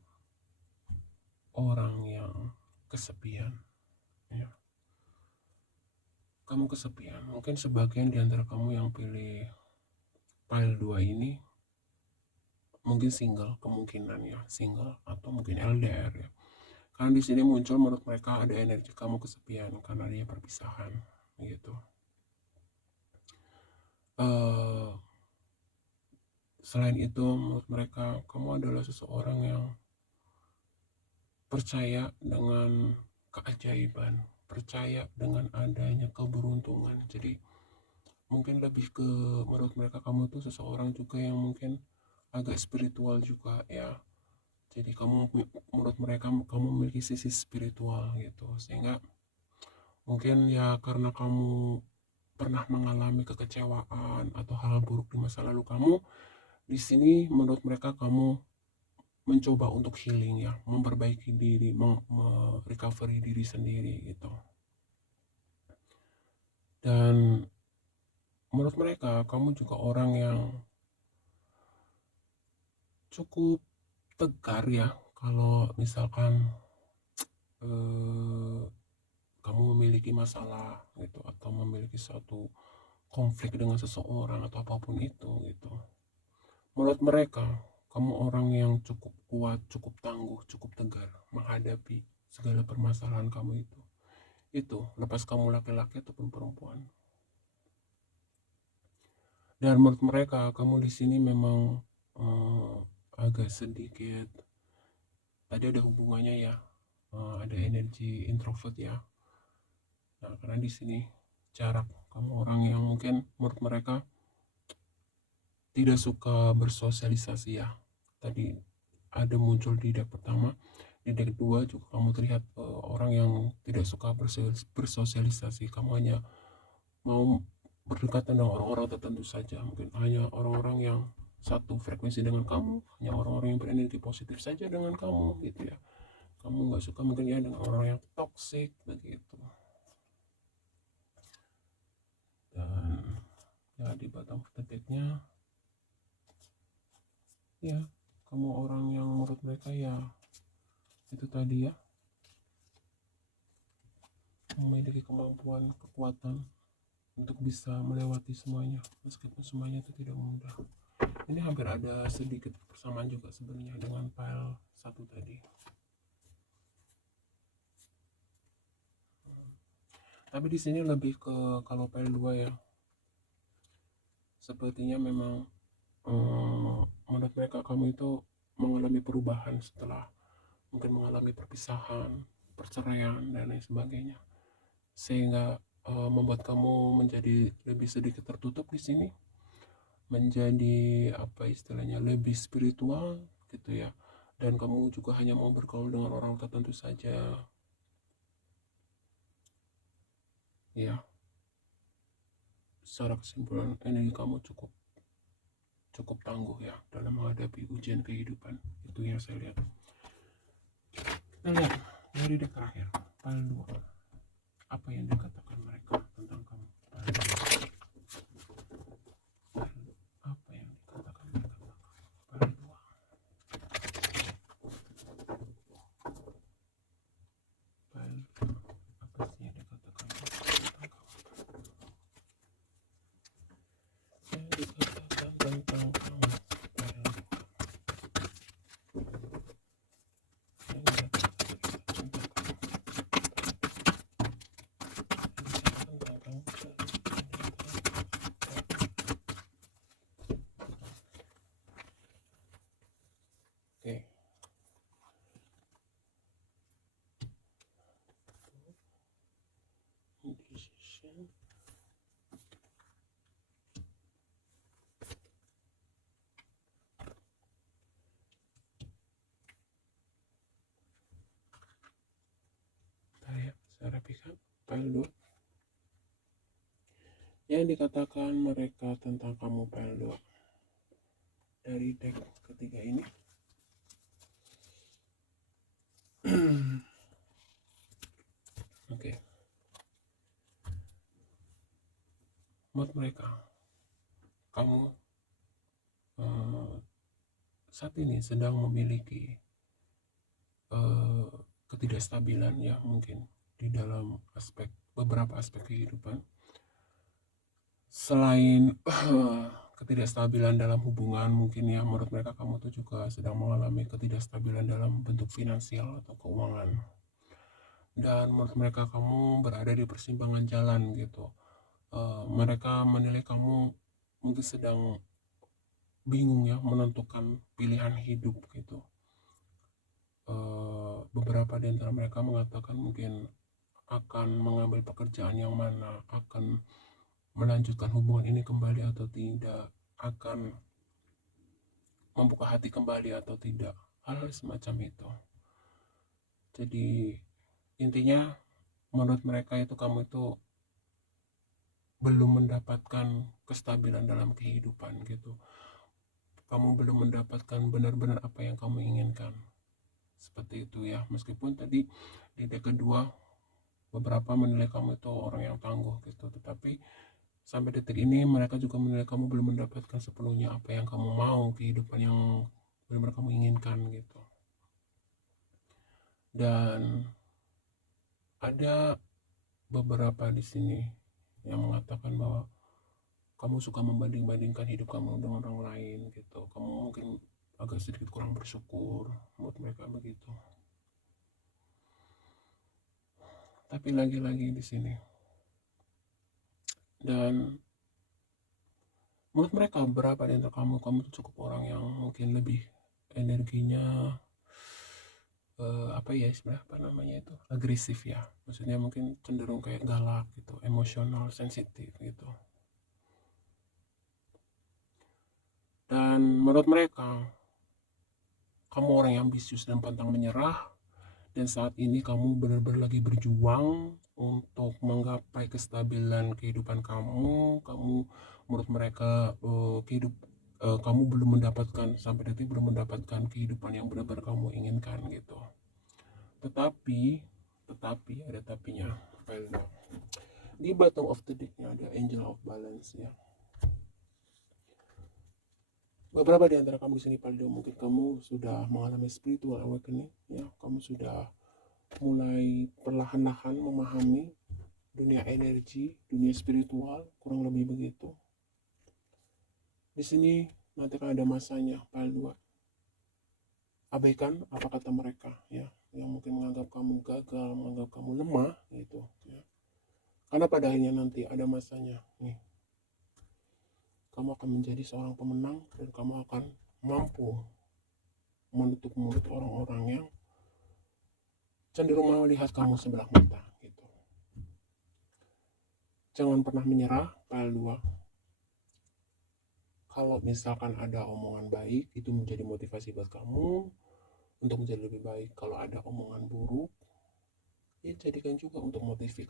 orang yang kesepian, ya. Kamu kesepian. Mungkin sebagian di antara kamu yang pilih pile 2 ini mungkin single, kemungkinan ya, single atau mungkin LDR ya. Karena di sini muncul menurut mereka ada energi kamu kesepian karena adanya perpisahan gitu. Selain itu menurut mereka kamu adalah seseorang yang percaya dengan keajaiban, percaya dengan adanya keberuntungan. Jadi mungkin lebih ke menurut mereka kamu tuh seseorang juga yang mungkin agak spiritual juga ya. Jadi kamu menurut mereka kamu memiliki sisi spiritual gitu, sehingga mungkin ya karena kamu pernah mengalami kekecewaan atau hal buruk di masa lalu kamu, di sini menurut mereka kamu mencoba untuk healing ya, memperbaiki diri, recovery diri sendiri gitu. Dan menurut mereka kamu juga orang yang cukup tegar ya, kalau misalkan kamu memiliki masalah gitu atau memiliki suatu konflik dengan seseorang atau apapun itu gitu. Menurut mereka kamu orang yang cukup kuat, cukup tangguh, cukup tegar menghadapi segala permasalahan kamu itu. Itu lepas kamu laki-laki ataupun perempuan. Dan menurut mereka kamu di sini memang agak sedikit, tadi ada hubungannya ya, ada energi introvert ya. Nah, karena di sini jarak, kamu orang yang mungkin menurut mereka tidak suka bersosialisasi ya. Tadi ada muncul di deck pertama, di deck kedua juga kamu terlihat orang yang tidak suka bersosialisasi. Kamu hanya mau berdekatan dengan orang-orang tertentu saja, mungkin hanya orang-orang yang satu frekuensi dengan kamu, hanya orang-orang yang berenergi positif saja dengan kamu gitu ya. Kamu nggak suka mungkin ya dengan orang yang toxic begitu. Dan ya di bottom of the deck-nya ya kamu orang yang menurut mereka ya itu tadi ya, memiliki kemampuan, kekuatan untuk bisa melewati semuanya, meskipun semuanya itu tidak mudah. Ini hampir ada sedikit persamaan juga sebenarnya dengan pile 1 tadi. Tapi di sini lebih ke kalau pile 2 ya, sepertinya memang menurut mereka kamu itu mengalami perubahan setelah mungkin mengalami perpisahan, perceraian dan lain sebagainya, sehingga membuat kamu menjadi lebih sedikit tertutup di sini, menjadi apa istilahnya lebih spiritual gitu ya, dan kamu juga hanya mau bergaul dengan orang tertentu saja ya. Secara kesimpulan energi kamu cukup tangguh ya dalam menghadapi ujian kehidupan, itu yang saya lihat. Kita lihat dari deck terakhir, pile 2, apa yang dikatakan mereka tentang kamu. Apa yang dikatakan mereka tentang kamu, pile 2. Pile 2, apa sih yang dikatakan tentang kamu? Yang dikatakan tentang kamu, pile 2. Yang dikatakan Saya rapikan. Pile 2. Yang dikatakan mereka tentang kamu pile 2 dari deck ketiga ini. Oke. Menurut mereka, kamu saat ini sedang memiliki ketidakstabilan ya, mungkin di dalam beberapa aspek kehidupan. Selain ketidakstabilan dalam hubungan, mungkin ya menurut mereka kamu tuh juga sedang mengalami ketidakstabilan dalam bentuk finansial atau keuangan. Dan menurut mereka kamu berada di persimpangan jalan gitu. Mereka menilai kamu mungkin sedang bingung ya menentukan pilihan hidup gitu. Beberapa di antara mereka mengatakan mungkin akan mengambil pekerjaan yang mana, akan melanjutkan hubungan ini kembali atau tidak, akan membuka hati kembali atau tidak, hal semacam itu. Jadi intinya menurut mereka itu kamu itu belum mendapatkan kestabilan dalam kehidupan gitu. Kamu belum mendapatkan benar-benar apa yang kamu inginkan. Seperti itu ya, meskipun tadi di deck kedua beberapa menilai kamu itu orang yang tangguh gitu, tetapi sampai detik ini mereka juga menilai kamu belum mendapatkan sepenuhnya apa yang kamu mau, kehidupan yang benar-benar kamu inginkan gitu. Dan ada beberapa di sini yang mengatakan bahwa kamu suka membanding-bandingkan hidup kamu dengan orang lain gitu. Kamu mungkin agak sedikit kurang bersyukur, menurut mereka begitu. Tapi lagi-lagi di sini, dan menurut mereka beberapa di antara kamu tuh cukup orang yang mungkin lebih energinya agresif ya, maksudnya mungkin cenderung kayak galak gitu, emosional, sensitif gitu. Dan menurut mereka kamu orang yang ambisius dan pantang menyerah, dan saat ini kamu benar-benar lagi berjuang untuk menggapai kestabilan kehidupan kamu. Menurut mereka kamu belum mendapatkan, sampai detik belum mendapatkan kehidupan yang benar-benar kamu inginkan gitu. Tetapi ada tapinya. Di bottom of the deck-nya ada Angel of Balance ya. Beberapa di antara kamu di sini Paldo, mungkin kamu sudah mengalami spiritual awakening ya. Kamu sudah mulai perlahan-lahan memahami dunia energi, dunia spiritual, kurang lebih begitu. Di sini nanti akan ada masanya, pile 2. Abaikan apa kata mereka ya, yang mungkin menganggap kamu gagal, menganggap kamu lemah gitu ya. Karena pada akhirnya nanti ada masanya nih. Kamu akan menjadi seorang pemenang dan kamu akan mampu menutup mulut orang-orang yang cenderung melihat kamu sebelah mata gitu. Jangan pernah menyerah, pile 2. Kalau misalkan ada omongan baik, itu menjadi motivasi buat kamu untuk menjadi lebih baik. Kalau ada omongan buruk, ya jadikan juga untuk motivasi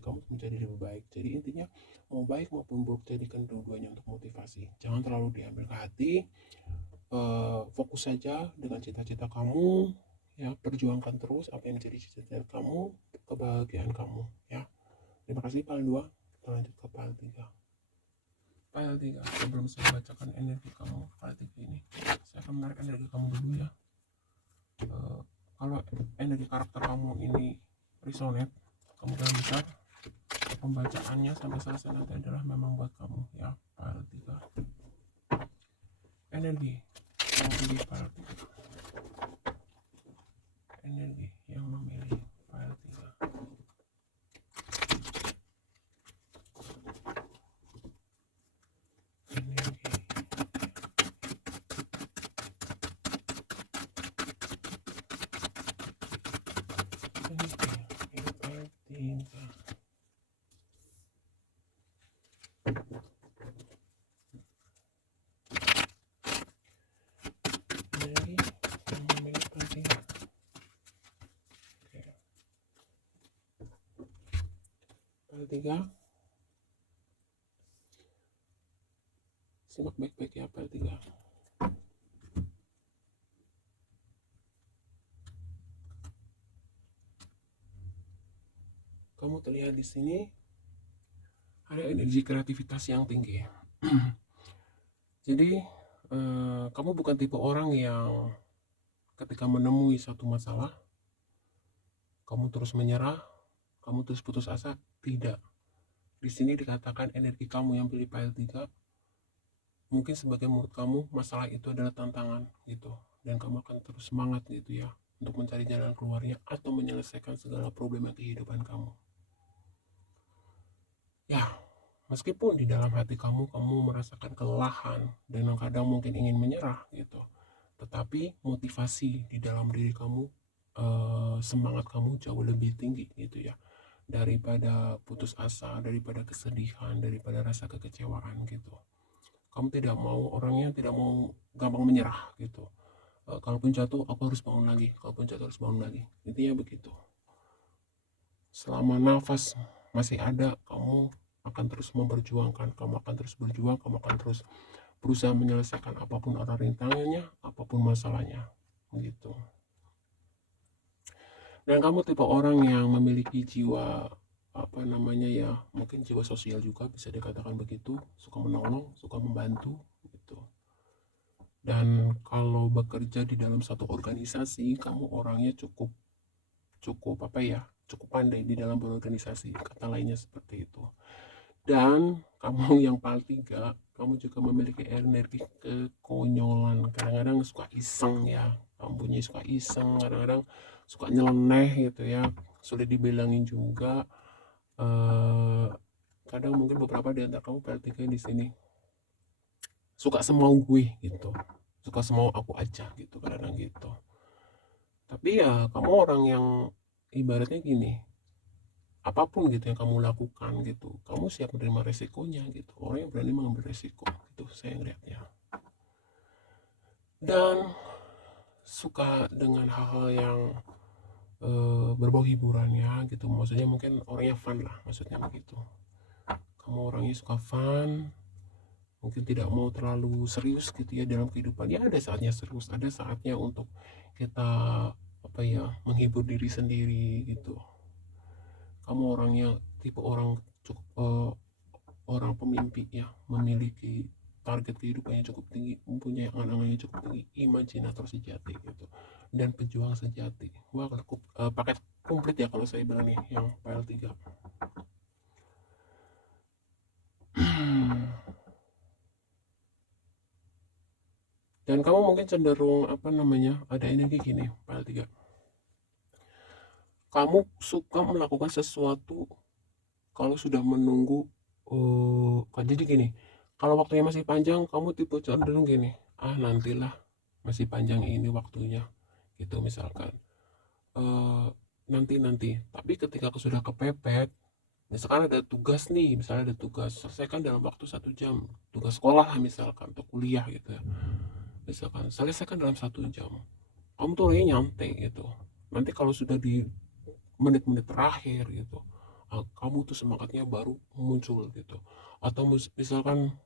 kamu menjadi lebih baik. Jadi intinya mau baik maupun buruk, jadikan dua-duanya untuk motivasi. Jangan terlalu diambil ke hati. Fokus saja dengan cita-cita kamu ya, perjuangkan terus apa yang menjadi cita-cita kamu, kebahagiaan kamu ya. Terima kasih pile 2. Kita lanjut ke pile 3. Pile 3, sebelum saya bacakan energi kamu pile 3 ini, saya akan menarik energi kamu dulu ya. Kalau energi karakter kamu ini resonate, kemungkinan besar pembacaannya sampai selesai nanti adalah memang buat kamu ya. Pile 3 energi yang memilih pile 3, energi yang memilih pile 3. File 3, simak baik-baik ya file 3. Kamu terlihat di sini ada energi kreativitas yang tinggi. Jadi kamu bukan tipe orang yang ketika menemui satu masalah kamu terus menyerah, kamu terus putus asa. Tidak. Di sini dikatakan energi kamu yang pilih file 3, mungkin sebagai menurut kamu masalah itu adalah tantangan gitu, dan kamu akan terus semangat gitu ya untuk mencari jalan keluarnya atau menyelesaikan segala problema kehidupan kamu. Ya, meskipun di dalam hati kamu merasakan kelelahan dan kadang mungkin ingin menyerah gitu, tetapi motivasi di dalam diri kamu, semangat kamu jauh lebih tinggi gitu ya, daripada putus asa, daripada kesedihan, daripada rasa kekecewaan gitu. Kamu tidak mau, orangnya tidak mau gampang menyerah gitu. Kalaupun jatuh, aku harus bangun lagi. Kalaupun jatuh, harus bangun lagi. Intinya begitu. Selama nafas masih ada, kamu akan terus memperjuangkan. Kamu akan terus berjuang, kamu akan terus berusaha menyelesaikan apapun rintangannya, apapun masalahnya. Gitu. Dan kamu tipe orang yang memiliki jiwa mungkin jiwa sosial juga bisa dikatakan begitu, suka menolong, suka membantu gitu. Dan kalau bekerja di dalam satu organisasi, kamu orangnya cukup cukup pandai di dalam berorganisasi, kata lainnya seperti itu. Dan kamu yang paling 3, kamu juga memiliki energi kekonyolan, kadang-kadang suka iseng ya, kamu punya suka iseng, kadang-kadang suka nyeleneh gitu ya, sudah dibilangin juga. Kadang mungkin beberapa di antara kamu paling 3 di sini suka semau gue gitu, suka semau aku aja gitu, kadang gitu. Tapi ya kamu orang yang ibaratnya gini, apapun gitu yang kamu lakukan gitu, kamu siap menerima resikonya gitu, orang yang berani mengambil resiko gitu saya ngeliatnya. Dan suka dengan hal-hal yang berbau hiburannya gitu, maksudnya mungkin orangnya fun lah, maksudnya begitu. Kamu orangnya suka fun, mungkin tidak mau terlalu serius gitu ya dalam kehidupan. Ya ada saatnya serius, ada saatnya untuk kita menghibur diri sendiri gitu. Kamu orangnya tipe orang cukup orang pemimpi ya, memiliki target kehidupannya cukup tinggi, mempunyai angan-angannya cukup tinggi, imajinator sejati gitu, dan pejuang sejati. Wah, paket komplit ya kalau saya bilang nih yang file 3. Dan kamu mungkin cenderung ada energi gini file 3. Kamu suka melakukan sesuatu kalau sudah menunggu, jadi gini, kalau waktunya masih panjang, kamu tipe cenderung gini, nantilah, masih panjang ini waktunya gitu misalkan, nanti. Tapi ketika aku sudah kepepet, misalkan ada tugas nih, misalnya ada tugas, selesaikan dalam waktu 1 jam, tugas sekolah misalkan, atau kuliah gitu ya, misalkan selesaikan dalam 1 jam, kamu tuh orangnya nyantai gitu. Nanti kalau sudah di menit-menit terakhir gitu, kamu tuh semangatnya baru muncul gitu. Atau misalkan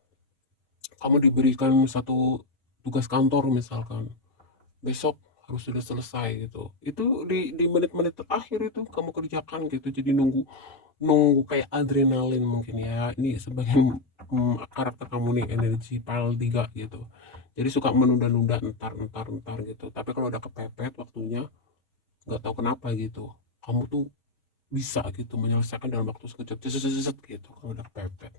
kamu diberikan satu tugas kantor, misalkan besok harus sudah selesai gitu, itu di menit-menit terakhir itu kamu kerjakan gitu. Jadi nunggu nunggu kayak adrenalin mungkin ya, ini sebagian karakter kamu nih, energi pile 3 gitu. Jadi suka menunda-nunda, entar gitu. Tapi kalau udah kepepet waktunya, nggak tahu kenapa gitu, kamu tuh bisa gitu menyelesaikan dalam waktu sekejap, gitu kalau udah kepepet.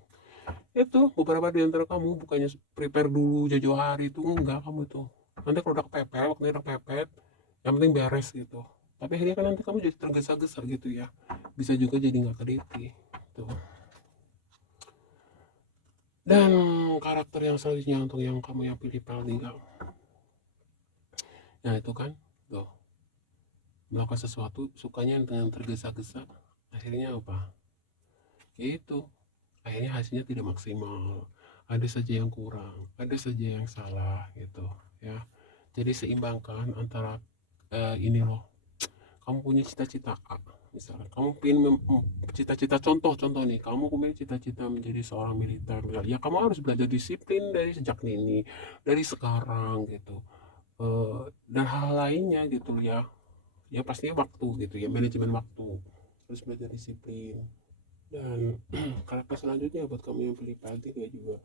Itu beberapa di antara kamu bukannya prepare dulu jauh-jauh hari, itu enggak, kamu tuh nanti kalau udah kepepet, waktunya udah kepepet, yang penting beres gitu. Tapi akhirnya kan nanti kamu jadi tergesa-gesa gitu ya, bisa juga jadi nggak teliti tuh. Dan karakter yang selanjutnya untuk yang kamu yang pilih paling 3, nah itu kan tuh, melakukan sesuatu sukanya dengan tergesa-gesa, akhirnya apa, itu akhirnya hasilnya tidak maksimal, ada saja yang kurang, ada saja yang salah gitu ya. Jadi seimbangkan antara ini loh, kamu punya cita-cita A, misalkan kamu pengen cita-cita, contoh nih, kamu punya cita-cita menjadi seorang militer, ya kamu harus belajar disiplin dari sejak dini, dari sekarang gitu. Dan hal lainnya gitu ya, ya pastinya waktu gitu ya, manajemen waktu, harus belajar disiplin. Dan karakter selanjutnya buat kamu yang pilih PL3 juga,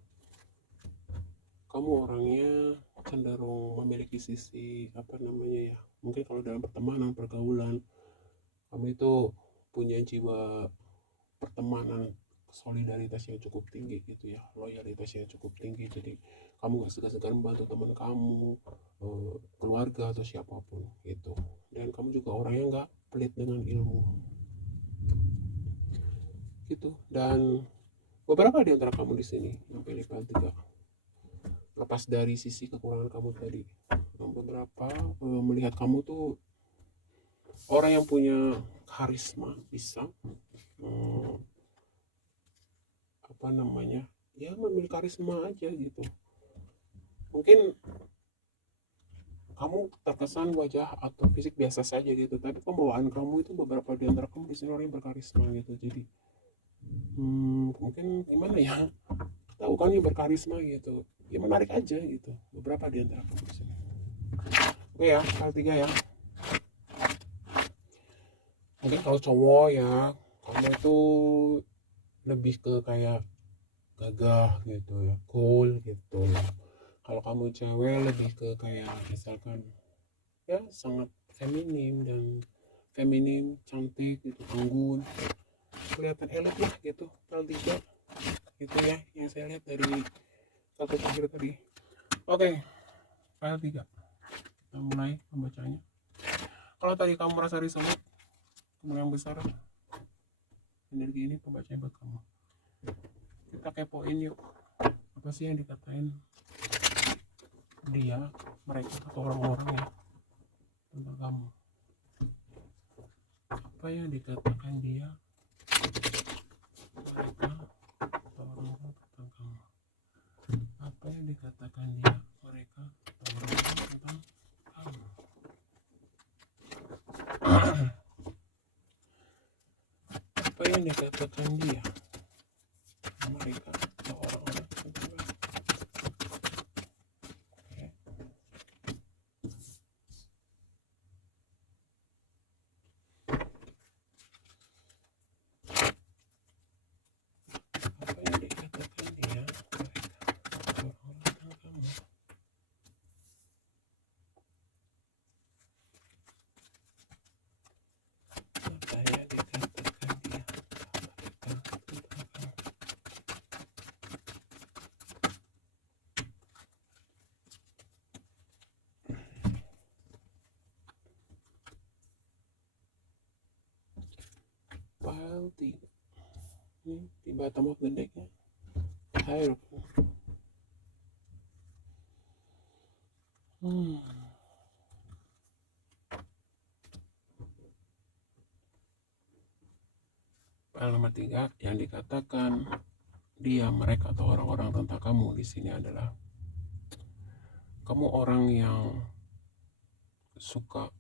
kamu orangnya cenderung memiliki sisi apa namanya ya, mungkin kalau dalam pertemanan, pergaulan, kamu itu punya jiwa pertemanan, solidaritas yang cukup tinggi gitu ya, loyalitas yang cukup tinggi. Jadi kamu gak segan-segan membantu teman kamu, keluarga atau siapapun gitu. Dan kamu juga orangnya nggak pelit dengan ilmu gitu. Dan beberapa di antara kamu di sini yang pilih PL3, lepas dari sisi kekurangan kamu tadi, beberapa melihat kamu tuh orang yang punya karisma, bisa eh, apa namanya ya, memiliki karisma aja gitu. Mungkin kamu terkesan wajah atau fisik biasa saja gitu, tapi pembawaan kamu itu, beberapa di antara kamu di sini orang yang berkarisma gitu. Jadi mungkin gimana ya, tahu kan yang berkarisma gitu ya, menarik aja gitu, beberapa di antara kamu di sini. Oke ya, hal tiga ya. Mungkin kalau cowok ya, kamu itu lebih ke kayak gagah gitu ya, cool gitu. Kalau kamu cewek lebih ke kayak misalkan ya sangat feminim, cantik gitu, anggun, kelihatan elit lah gitu. Hal tiga gitu ya yang saya lihat dari satu terakhir tadi. Oke, file 3 kita mulai pembacanya. Kalau tadi kamu merasa risau, kemungkinan besar energi ini pembacanya buat kamu. Kita kepoin yuk, apa sih yang dikatain dia, mereka, atau orang-orang ya tentang kamu. Apa yang dikatakan dia, mereka, atau orang-orang tentang kamu. Apa yang dikatakan dia, mereka, atau orang-orang tentang kamu. Apa yang dikatakan dia, mereka, atau orang-orang tentang kamu. Apa yang dikatakan dia, mereka, atau orang-orang tentang kamu. Apa yang dikatakan dia, mereka, tentang kamu. File 3 ini di bottom of the deck ya, Hierophant. File nomor 3 yang dikatakan dia, mereka, atau orang-orang tentang kamu di sini adalah kamu orang yang suka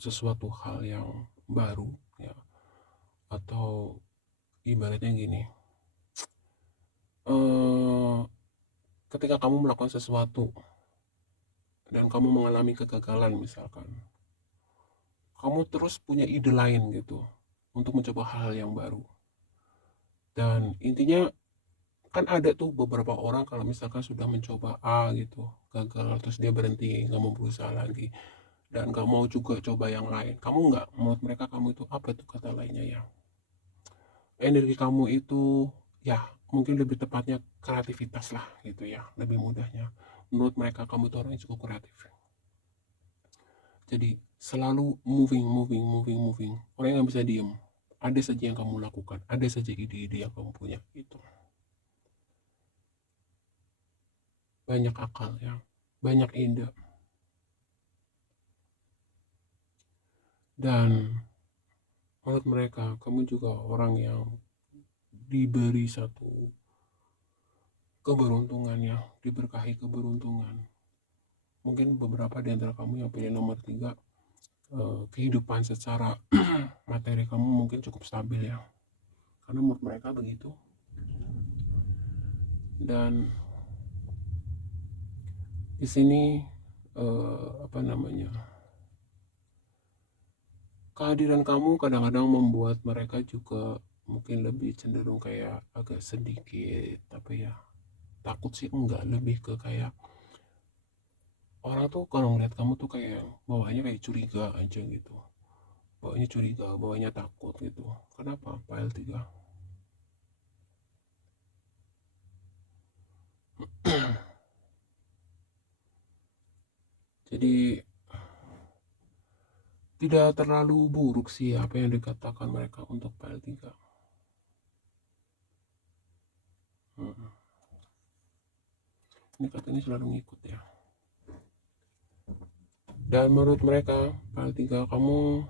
sesuatu hal yang baru ya, atau ibaratnya gini, ketika kamu melakukan sesuatu dan kamu mengalami kegagalan misalkan, kamu terus punya ide lain gitu untuk mencoba hal yang baru. Dan intinya kan ada tuh beberapa orang kalau misalkan sudah mencoba A gitu, gagal, terus dia berhenti, nggak mau berusaha lagi, dan nggak mau juga coba yang lain. Kamu nggak, menurut mereka kamu itu apa tuh kata lainnya ya, energi kamu itu ya, mungkin lebih tepatnya kreativitas lah gitu ya, lebih mudahnya. Menurut mereka kamu itu orang yang cukup kreatif. Jadi selalu moving, orang yang bisa diem. Ada saja yang kamu lakukan, ada saja ide-ide yang kamu punya. Itu banyak akal ya, banyak ide. Dan menurut mereka kamu juga orang yang diberi satu keberuntungan ya, diberkahi keberuntungan. Mungkin beberapa di antara kamu yang pilih nomor 3, kehidupan secara materi kamu mungkin cukup stabil ya, karena menurut mereka begitu. Dan di sini kehadiran kamu kadang-kadang membuat mereka juga mungkin lebih cenderung kayak agak sedikit takut sih enggak, lebih ke kayak orang tuh kalau ngeliat kamu tuh kayak bawaannya kayak curiga aja gitu, bawaannya curiga, bawaannya takut gitu. Kenapa Pak L3? Jadi tidak terlalu buruk sih apa yang dikatakan mereka untuk Pak L3. Ini katanya selalu ngikut ya. Dan menurut mereka Pak L3 kamu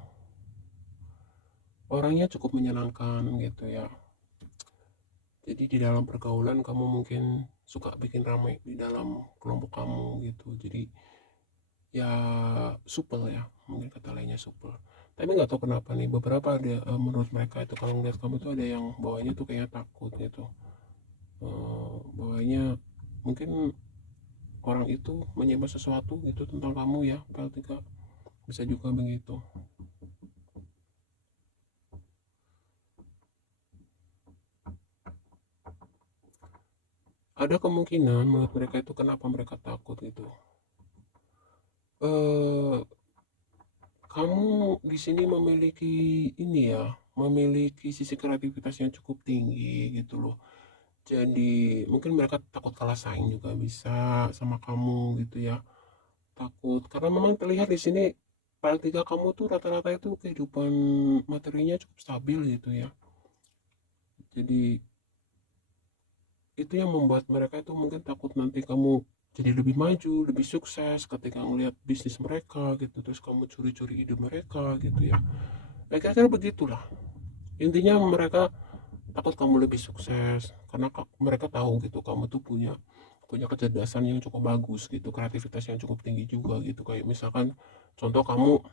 orangnya cukup menyenangkan gitu ya. Jadi di dalam pergaulan kamu mungkin suka bikin ramai di dalam kelompok kamu gitu. Jadi ya supel ya, mungkin kata lainnya supel. Tapi nggak tahu kenapa nih beberapa ada menurut mereka itu kalau ngeliat kamu tuh ada yang bawahnya tuh kayak takut gitu. Bawahnya mungkin orang itu menyimpan sesuatu gitu tentang kamu ya Pak L3. Bisa juga begitu. Ada kemungkinan menurut mereka itu kenapa mereka takut itu. Eh, kamu di sini memiliki ini ya, memiliki sisi kreativitas yang cukup tinggi gitu loh. Jadi mungkin mereka takut kalah saing juga bisa sama kamu gitu ya. Takut karena memang terlihat di sini Pak L3 kamu tuh rata-rata itu kehidupan materinya cukup stabil gitu ya. Jadi itu yang membuat mereka itu mungkin takut nanti kamu jadi lebih maju, lebih sukses ketika ngelihat bisnis mereka gitu, terus kamu curi-curi ide mereka gitu ya. Ya kira-kira begitulah. Intinya mereka takut kamu lebih sukses karena mereka tahu gitu kamu tuh punya punya kecerdasan yang cukup bagus gitu, kreativitas yang cukup tinggi juga gitu. Kayak misalkan contoh kamu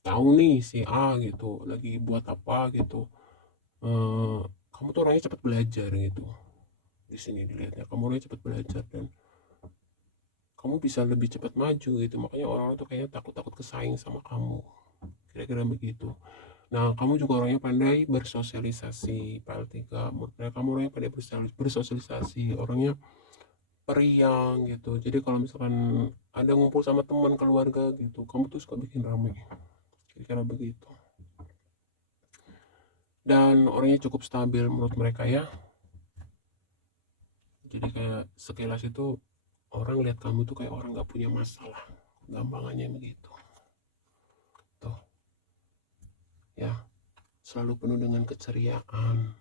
tahu nih si A gitu lagi buat apa gitu. Eh, kamu tuh orangnya cepat belajar gitu. Di sini dilihatnya kamu orangnya cepat belajar dan kamu bisa lebih cepat maju gitu, makanya orang-orang tuh kayaknya takut-takut kesaing sama kamu, kira-kira begitu. Nah kamu juga orangnya pandai bersosialisasi Pak L3, kamu orangnya pandai bersosialisasi, orangnya periang gitu. Jadi kalau misalkan ada ngumpul sama teman keluarga gitu, kamu tuh suka bikin rame, kira-kira begitu. Dan orangnya cukup stabil menurut mereka ya. Jadi kayak sekilas itu orang lihat kamu tuh kayak orang nggak punya masalah, gampangannya begitu tuh ya, selalu penuh dengan keceriaan.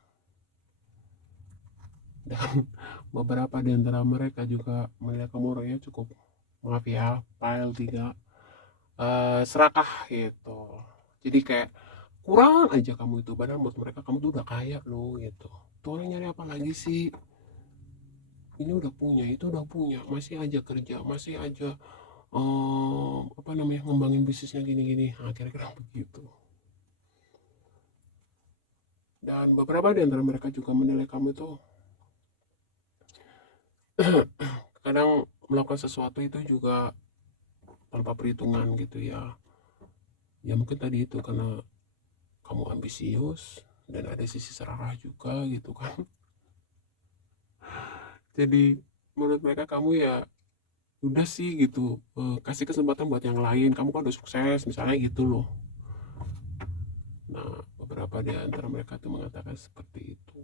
Dan beberapa di antara mereka juga melihat kamu orangnya cukup, maaf ya Pak L3, serakah gitu. Jadi kayak kurang aja kamu itu, padahal menurut mereka kamu tuh udah kaya loh gitu. Tuh orang nyari apa lagi sih, ini udah punya, itu udah punya, masih aja kerja, masih aja ngembangin bisnisnya gini-gini. Nah, kira-kira begitu. Dan beberapa di antara mereka juga menilai kamu itu kadang melakukan sesuatu itu juga tanpa perhitungan gitu ya. Ya mungkin tadi itu karena kamu ambisius dan ada sisi serakah juga gitu kan. Jadi menurut mereka kamu ya udah sih gitu, kasih kesempatan buat yang lain, kamu kan udah sukses misalnya gitu loh. Nah beberapa di antara mereka tuh mengatakan seperti itu.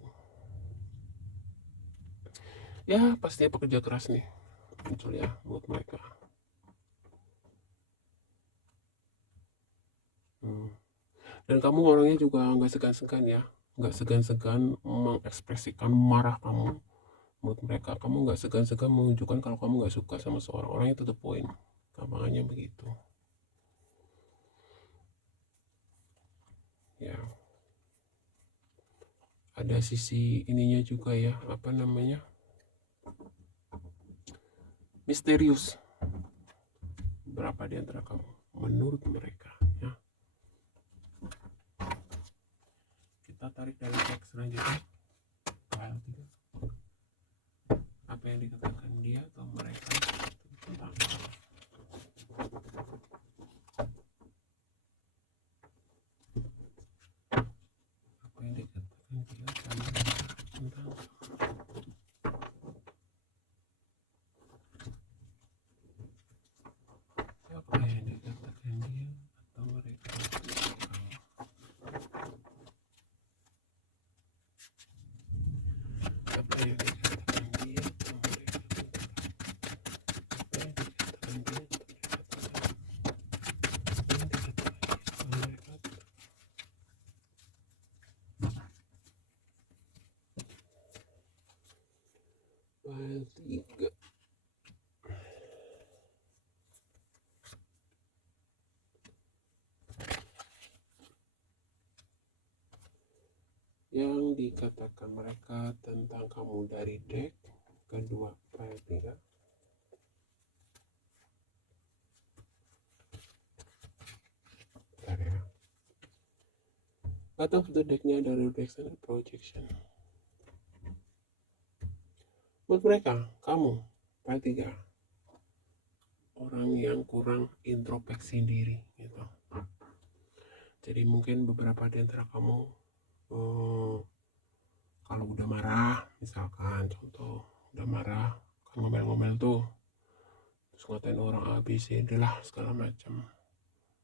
Ya pastinya pekerja keras nih muncul ya buat mereka. Hmm. Dan kamu orangnya juga nggak segan-segan ya, nggak segan-segan mengekspresikan marah kamu. Menurut mereka kamu nggak segan-segan menunjukkan kalau kamu nggak suka sama seorang orang, itu the point, gampangannya begitu ya. Ada sisi ininya juga ya, misterius berapa di antara kamu menurut mereka ya. Kita tarik dari teks selanjutnya. Apa yang dikatakan dia atau mereka tentang apa yang dikatakan dia tentang apa yang dikatakan dia atau mereka apa yang dikatakan dia atau mereka apa yang dikatakan dia file 3. Yang dikatakan mereka tentang kamu dari deck kedua file 3. Bentar ya. Out of the decknya dari reaction and projection. Buat mereka, kamu file 3 orang yang kurang introspeksi diri gitu. Jadi mungkin beberapa di antara kamu kalau udah marah, misalkan contoh udah marah kan ngomel-ngomel tuh, terus ngatain orang A B C D lah segala macam.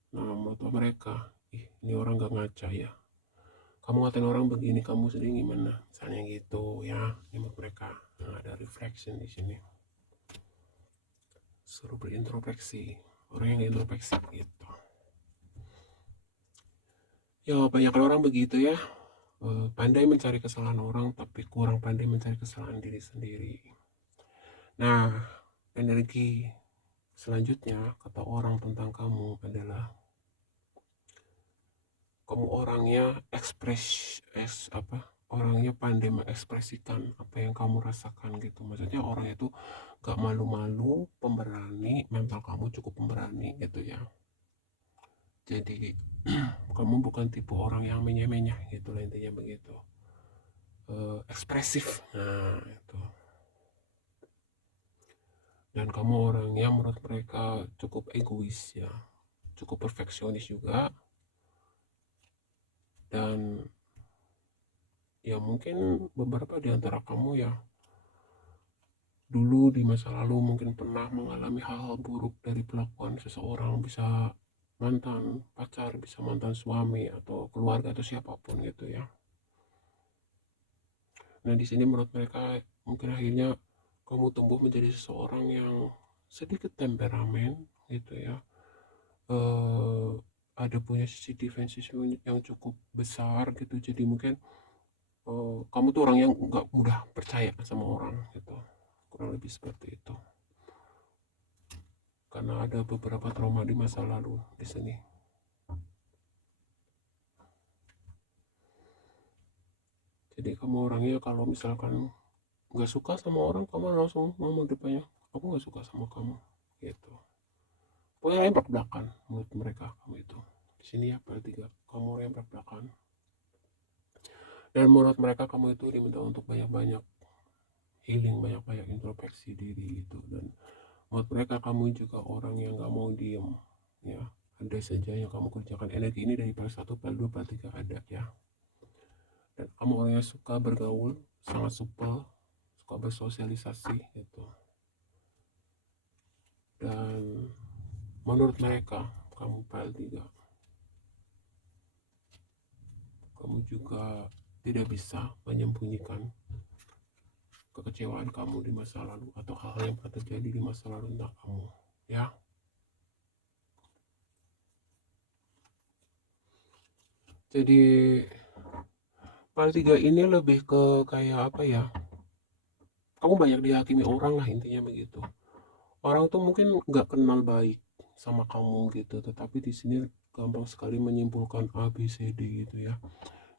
Nah menurut mereka, ini orang gak ngaca ya, kamu ngatain orang begini, kamu sedih gimana, misalnya gitu ya. Ini menurut mereka. Nah, ada reflection di sini, suruh berintrospeksi, orang yang introspeksi gitu. Ya banyak orang begitu ya, pandai mencari kesalahan orang tapi kurang pandai mencari kesalahan diri sendiri. Nah energi selanjutnya kata orang tentang kamu adalah kamu orangnya orangnya pandai mengekspresikan apa yang kamu rasakan gitu. Maksudnya orang itu gak malu-malu, pemberani, mental kamu cukup pemberani gitu ya. Jadi kamu bukan tipe orang yang menyeh-menyeh gitu lah, intinya begitu. Ekspresif, nah itu. Dan kamu orangnya menurut mereka cukup egois ya, cukup perfeksionis juga. Dan ya mungkin beberapa di antara kamu ya dulu di masa lalu mungkin pernah mengalami hal-hal buruk dari perlakuan seseorang, bisa mantan pacar, bisa mantan suami atau keluarga atau siapapun gitu ya. Nah di sini menurut mereka mungkin akhirnya kamu tumbuh menjadi seseorang yang sedikit temperamen gitu ya. Ada punya sisi defensif yang cukup besar gitu. Jadi mungkin kamu tuh orang yang nggak mudah percaya sama orang gitu, kurang lebih seperti itu. Karena ada beberapa trauma di masa lalu di sini. Jadi kamu orangnya kalau misalkan nggak suka sama orang, kamu langsung ngomong depannya, aku nggak suka sama kamu gitu. Pokoknya yang belak-belakan menurut mereka kamu itu. Di sini ya berarti kamu orang yang belak-belakan. Dan menurut mereka kamu itu diminta untuk banyak-banyak healing, banyak-banyak introspeksi diri gitu. Dan menurut mereka kamu juga orang yang nggak mau diem ya, ada saja yang kamu kerjakan. Energi ini dari file 1, file 2, file 3 ada ya. Dan kamu orangnya suka bergaul, sangat supel, suka bersosialisasi gitu. Dan menurut mereka kamu file 3, kamu juga tidak bisa menyembunyikan kekecewaan kamu di masa lalu atau hal-hal yang pernah terjadi di masa lalu tentang kamu ya. Jadi file 3 ini lebih ke kayak apa ya, kamu banyak dihakimi orang lah, intinya begitu. Orang tuh mungkin nggak kenal baik sama kamu gitu, tetapi di sini gampang sekali menyimpulkan A B C D gitu ya.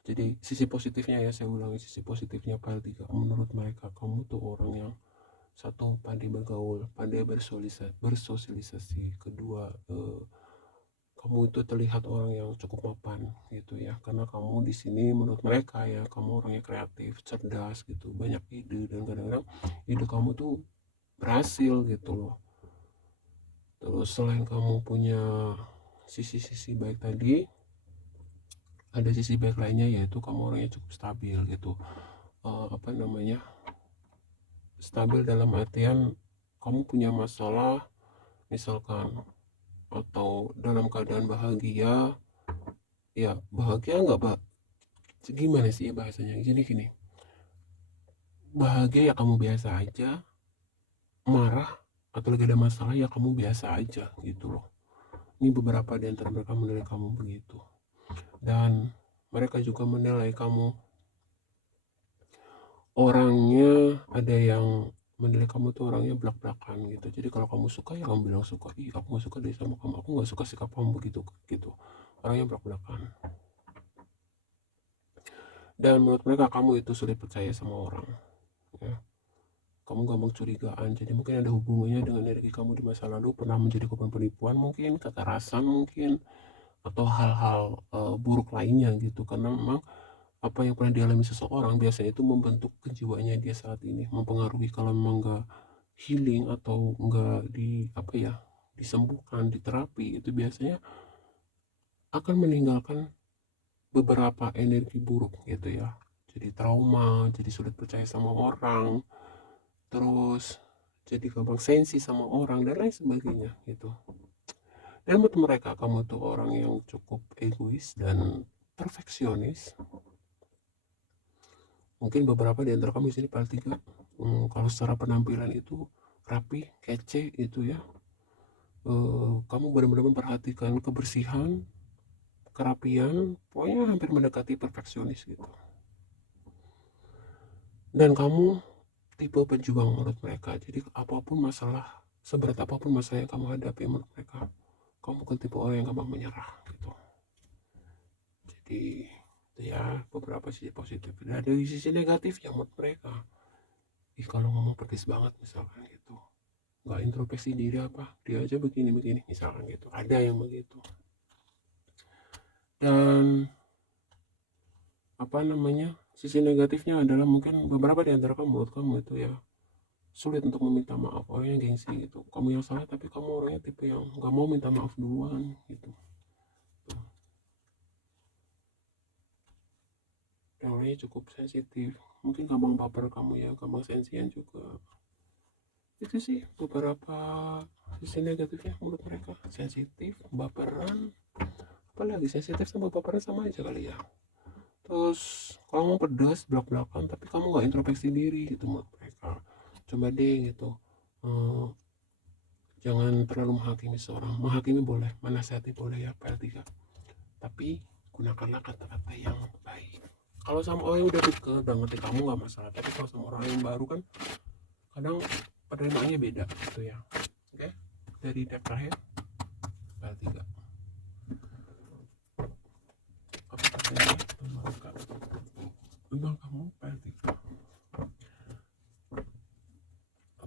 Jadi sisi positifnya ya, saya ulangi, sisi positifnya file 3 menurut mereka kamu tuh orang yang satu pandai bergaul, pandai bersosialisasi, kedua kamu itu terlihat orang yang cukup mapan gitu ya, karena kamu di sini menurut mereka ya kamu orangnya kreatif, cerdas gitu, banyak ide, dan kadang-kadang ide kamu tuh berhasil gitu loh. Terus selain kamu punya sisi-sisi baik tadi, ada sisi baik lainnya, yaitu kamu orangnya cukup stabil gitu. Apa namanya, stabil dalam artian kamu punya masalah misalkan, atau dalam keadaan bahagia, ya bahagia nggak gimana sih ya bahasanya, gini gini, bahagia ya kamu biasa aja, marah atau lagi ada masalah ya kamu biasa aja gitu loh. Ini beberapa di antara mereka menilai kamu begitu, dan mereka juga menilai kamu orangnya, ada yang menilai kamu tuh orangnya belak-belakan gitu. Jadi kalau kamu suka ya kamu bilang suka, ih aku gak suka deh sama kamu, aku gak suka sikap kamu begitu gitu, orangnya belak-belakan. Dan menurut mereka kamu itu sulit percaya sama orang ya, kamu gampang curigaan. Jadi mungkin ada hubungannya dengan energi kamu di masa lalu, pernah menjadi korban penipuan mungkin, kekerasan mungkin, atau hal-hal buruk lainnya gitu, karena memang apa yang pernah dialami seseorang biasanya itu membentuk kejiwaannya dia saat ini, mempengaruhi. Kalau memang nggak healing atau nggak di apa ya, disembuhkan di terapi, itu biasanya akan meninggalkan beberapa energi buruk gitu ya, jadi trauma, jadi sulit percaya sama orang, terus jadi gampang sensi sama orang dan lain sebagainya gitu. Dan menurut mereka kamu tuh orang yang cukup egois dan perfeksionis. Mungkin beberapa di antara kamu di sini pada tiga, kalau secara penampilan itu rapi, kece gitu ya. Kamu benar-benar memperhatikan kebersihan, kerapian, pokoknya hampir mendekati perfeksionis gitu. Dan kamu tipe pejuang menurut mereka. Jadi apapun masalah, seberat apapun masalah yang kamu hadapi menurut mereka, kamu bukan tipe orang yang gampang menyerah gitu. Jadi itu ya beberapa sisi positif. Dan dari sisi negatif yang menurut mereka, kalau ngomong pedes banget misalkan gitu, nggak introspeksi diri, apa dia aja begini-begini misalkan gitu, ada yang begitu. Dan apa namanya, sisi negatifnya adalah mungkin beberapa di antara kamu, menurut kamu itu ya sulit untuk meminta maaf, orangnya gengsi gitu, kamu yang salah tapi kamu orangnya tipe yang nggak mau minta maaf duluan gitu. Dan orangnya cukup sensitif, mungkin gampang baper kamu ya, gampang sensian juga. Itu sih beberapa sisi negatifnya menurut mereka, sensitif, baperan. Apalagi sensitif sama baperan sama aja kali ya. Terus kamu pedas belak-belakan tapi kamu nggak introspeksi diri gitu menurut mereka. Coba deh gitu, eh, jangan terlalu menghakimi seorang. Menghakimi boleh, menasihati boleh ya PL3, tapi gunakanlah kata-kata yang baik. Kalau sama orang yang udah deket udah ngerti kamu nggak masalah, tapi kalau sama orang yang baru kan kadang penerimaannya beda gitu ya. Oke, dari tab terakhir PL3, apa katanya tentang kamu PL3,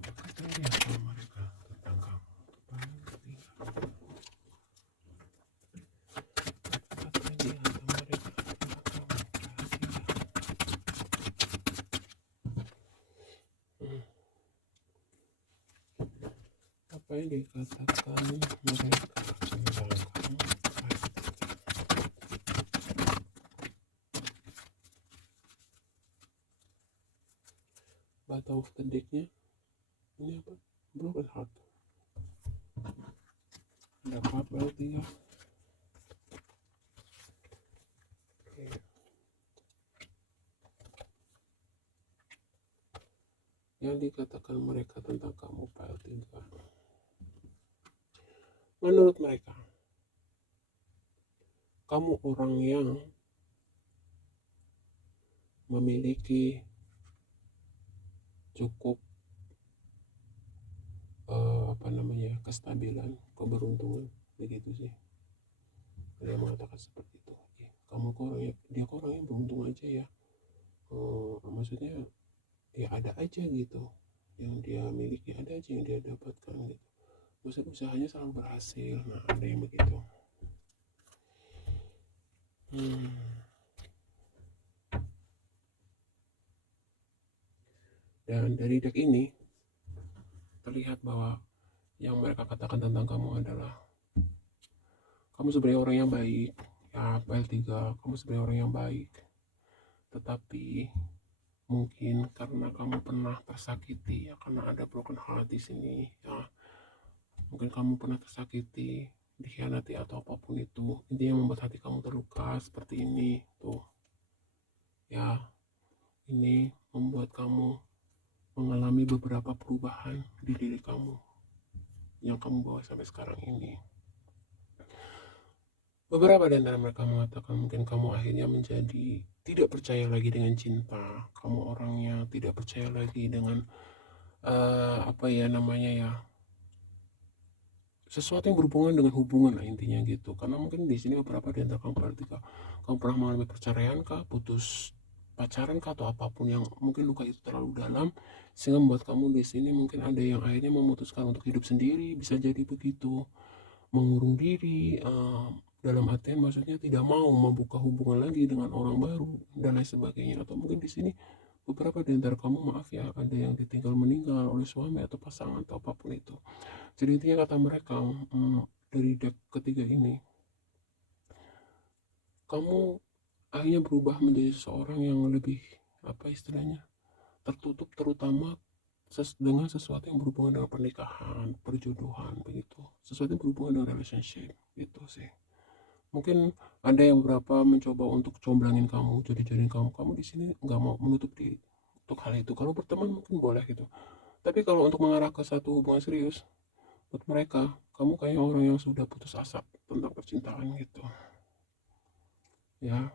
apa katanya sama mereka tentang kamu PL3, apa yang dikatakan mereka tentang kamu. Bottom of the decknya ini apa, broken heart, ada PL3. Oke. Yang dikatakan mereka tentang kamu PL3, menurut mereka kamu orang yang memiliki cukup apa namanya, kestabilan, keberuntungan, begitu sih. Dia mengatakan seperti itu. Kamu kok orangnya, dia kok orangnya beruntung aja ya. Maksudnya ya ada aja gitu yang dia miliki, ada aja yang dia dapatkan gitu. Maksud usahanya selalu berhasil. Nah ada yang begitu. Hmm. Dan dari deck ini terlihat bahwa yang mereka katakan tentang kamu adalah kamu sebenarnya orang yang baik. Ya, PL3, kamu sebenarnya orang yang baik. Tetapi mungkin karena kamu pernah tersakiti, ya karena ada broken heart di sini, ya mungkin kamu pernah tersakiti, dikhianati atau apapun itu, intinya membuat hati kamu terluka seperti ini tuh, ya ini membuat kamu mengalami beberapa perubahan di diri kamu yang kamu bawa sampai sekarang ini. Beberapa dari antara mereka mengatakan mungkin kamu akhirnya menjadi tidak percaya lagi dengan cinta, kamu orangnya tidak percaya lagi dengan apa ya namanya ya, sesuatu yang berhubungan dengan hubungan lah intinya gitu. Karena mungkin di sini beberapa di antara kamu ketika kamu pernah mengalami perceraian kah, putus pacaran kah, atau apapun yang mungkin luka itu terlalu dalam sehingga membuat kamu di sini mungkin ada yang akhirnya memutuskan untuk hidup sendiri, bisa jadi begitu, mengurung diri, dalam artian maksudnya tidak mau membuka hubungan lagi dengan orang baru dan lain sebagainya. Atau mungkin di sini beberapa di antara kamu, maaf ya, ada yang ditinggal meninggal oleh suami atau pasangan atau apapun itu. Jadi intinya kata mereka, dari deck ketiga ini, kamu akhirnya berubah menjadi seorang yang lebih, apa istilahnya, tertutup, terutama dengan sesuatu yang berhubungan dengan pernikahan, perjodohan, begitu. Sesuatu yang berhubungan dengan relationship, gitu sih. Mungkin ada yang beberapa mencoba untuk comblangin kamu, jadi-jadiin kamu. Kamu di sini nggak mau menutup diri untuk hal itu. Kalau berteman mungkin boleh gitu. Tapi kalau untuk mengarah ke satu hubungan serius, buat mereka, kamu kayak orang yang sudah putus asa tentang percintaan gitu. Ya,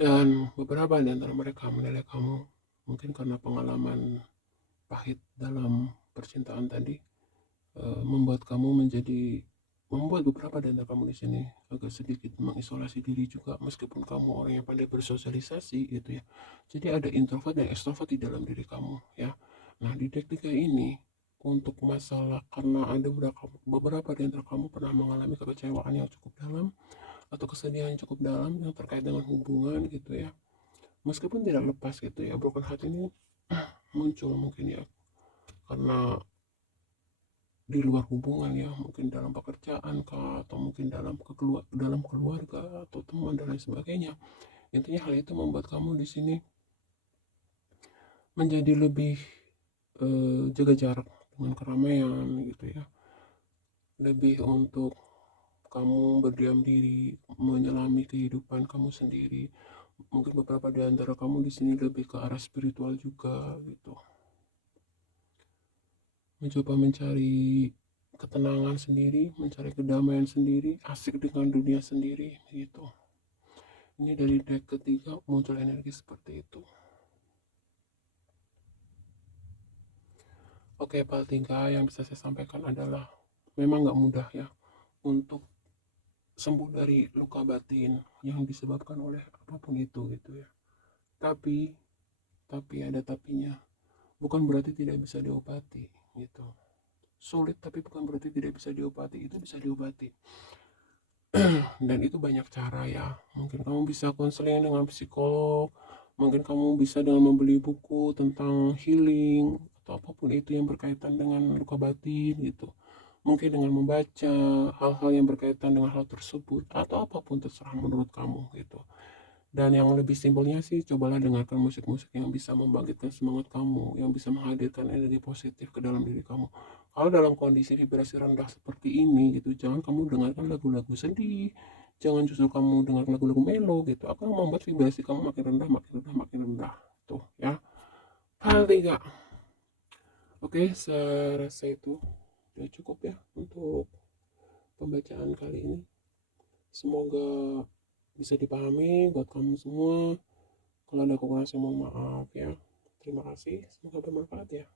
dan beberapa di antara mereka menilai kamu mungkin karena pengalaman pahit dalam percintaan tadi, membuat kamu menjadi membuat beberapa di antara kamu di sini agak sedikit mengisolasi diri juga, meskipun kamu orang yang pandai bersosialisasi gitu ya. Jadi ada introvert dan extrovert di dalam diri kamu ya. Nah, di deck 3 ini untuk masalah, karena ada beberapa di antara kamu pernah mengalami kekecewaan yang cukup dalam atau kesedihan yang cukup dalam yang terkait dengan hubungan gitu ya. Meskipun tidak lepas gitu ya, broken heart ini muncul mungkin ya karena di luar hubungan ya, mungkin dalam pekerjaan kah, atau mungkin dalam keluarga atau teman dan lain sebagainya. Intinya hal itu membuat kamu di sini menjadi lebih jaga jarak dengan keramaian gitu ya, lebih untuk kamu berdiam diri, menyelami kehidupan kamu sendiri. Mungkin beberapa di antara kamu di sini lebih ke arah spiritual juga gitu, mencoba mencari ketenangan sendiri, mencari kedamaian sendiri, asik dengan dunia sendiri gitu. Ini dari deck ketiga muncul energi seperti itu. Oke, Pak, tiga yang bisa saya sampaikan adalah memang nggak mudah ya untuk sembuh dari luka batin yang disebabkan oleh apapun itu gitu ya. Tapi ada tapinya. Bukan berarti tidak bisa diobati gitu. Sulit tapi bukan berarti tidak bisa diobati, itu bisa diobati. Dan itu banyak cara ya. Mungkin kamu bisa konseling dengan psikolog, mungkin kamu bisa dengan membeli buku tentang healing atau apapun itu yang berkaitan dengan luka batin gitu. Mungkin dengan membaca hal-hal yang berkaitan dengan hal tersebut atau apapun terserah menurut kamu gitu. Dan yang lebih simpelnya sih, cobalah dengarkan musik-musik yang bisa membangkitkan semangat kamu, yang bisa menghadirkan energi positif ke dalam diri kamu. Kalau dalam kondisi vibrasi rendah seperti ini gitu, jangan kamu dengarkan lagu-lagu sedih, jangan justru kamu dengar lagu-lagu melo gitu, akan membuat vibrasi kamu makin rendah, makin rendah, makin rendah. Tuh ya. Hal tiga. Oke, saya rasa itu sudah cukup ya untuk pembacaan kali ini. Semoga bisa dipahami buat kamu semua. Kalau ada kekurangan saya mohon maaf ya. Terima kasih, semoga bermanfaat ya.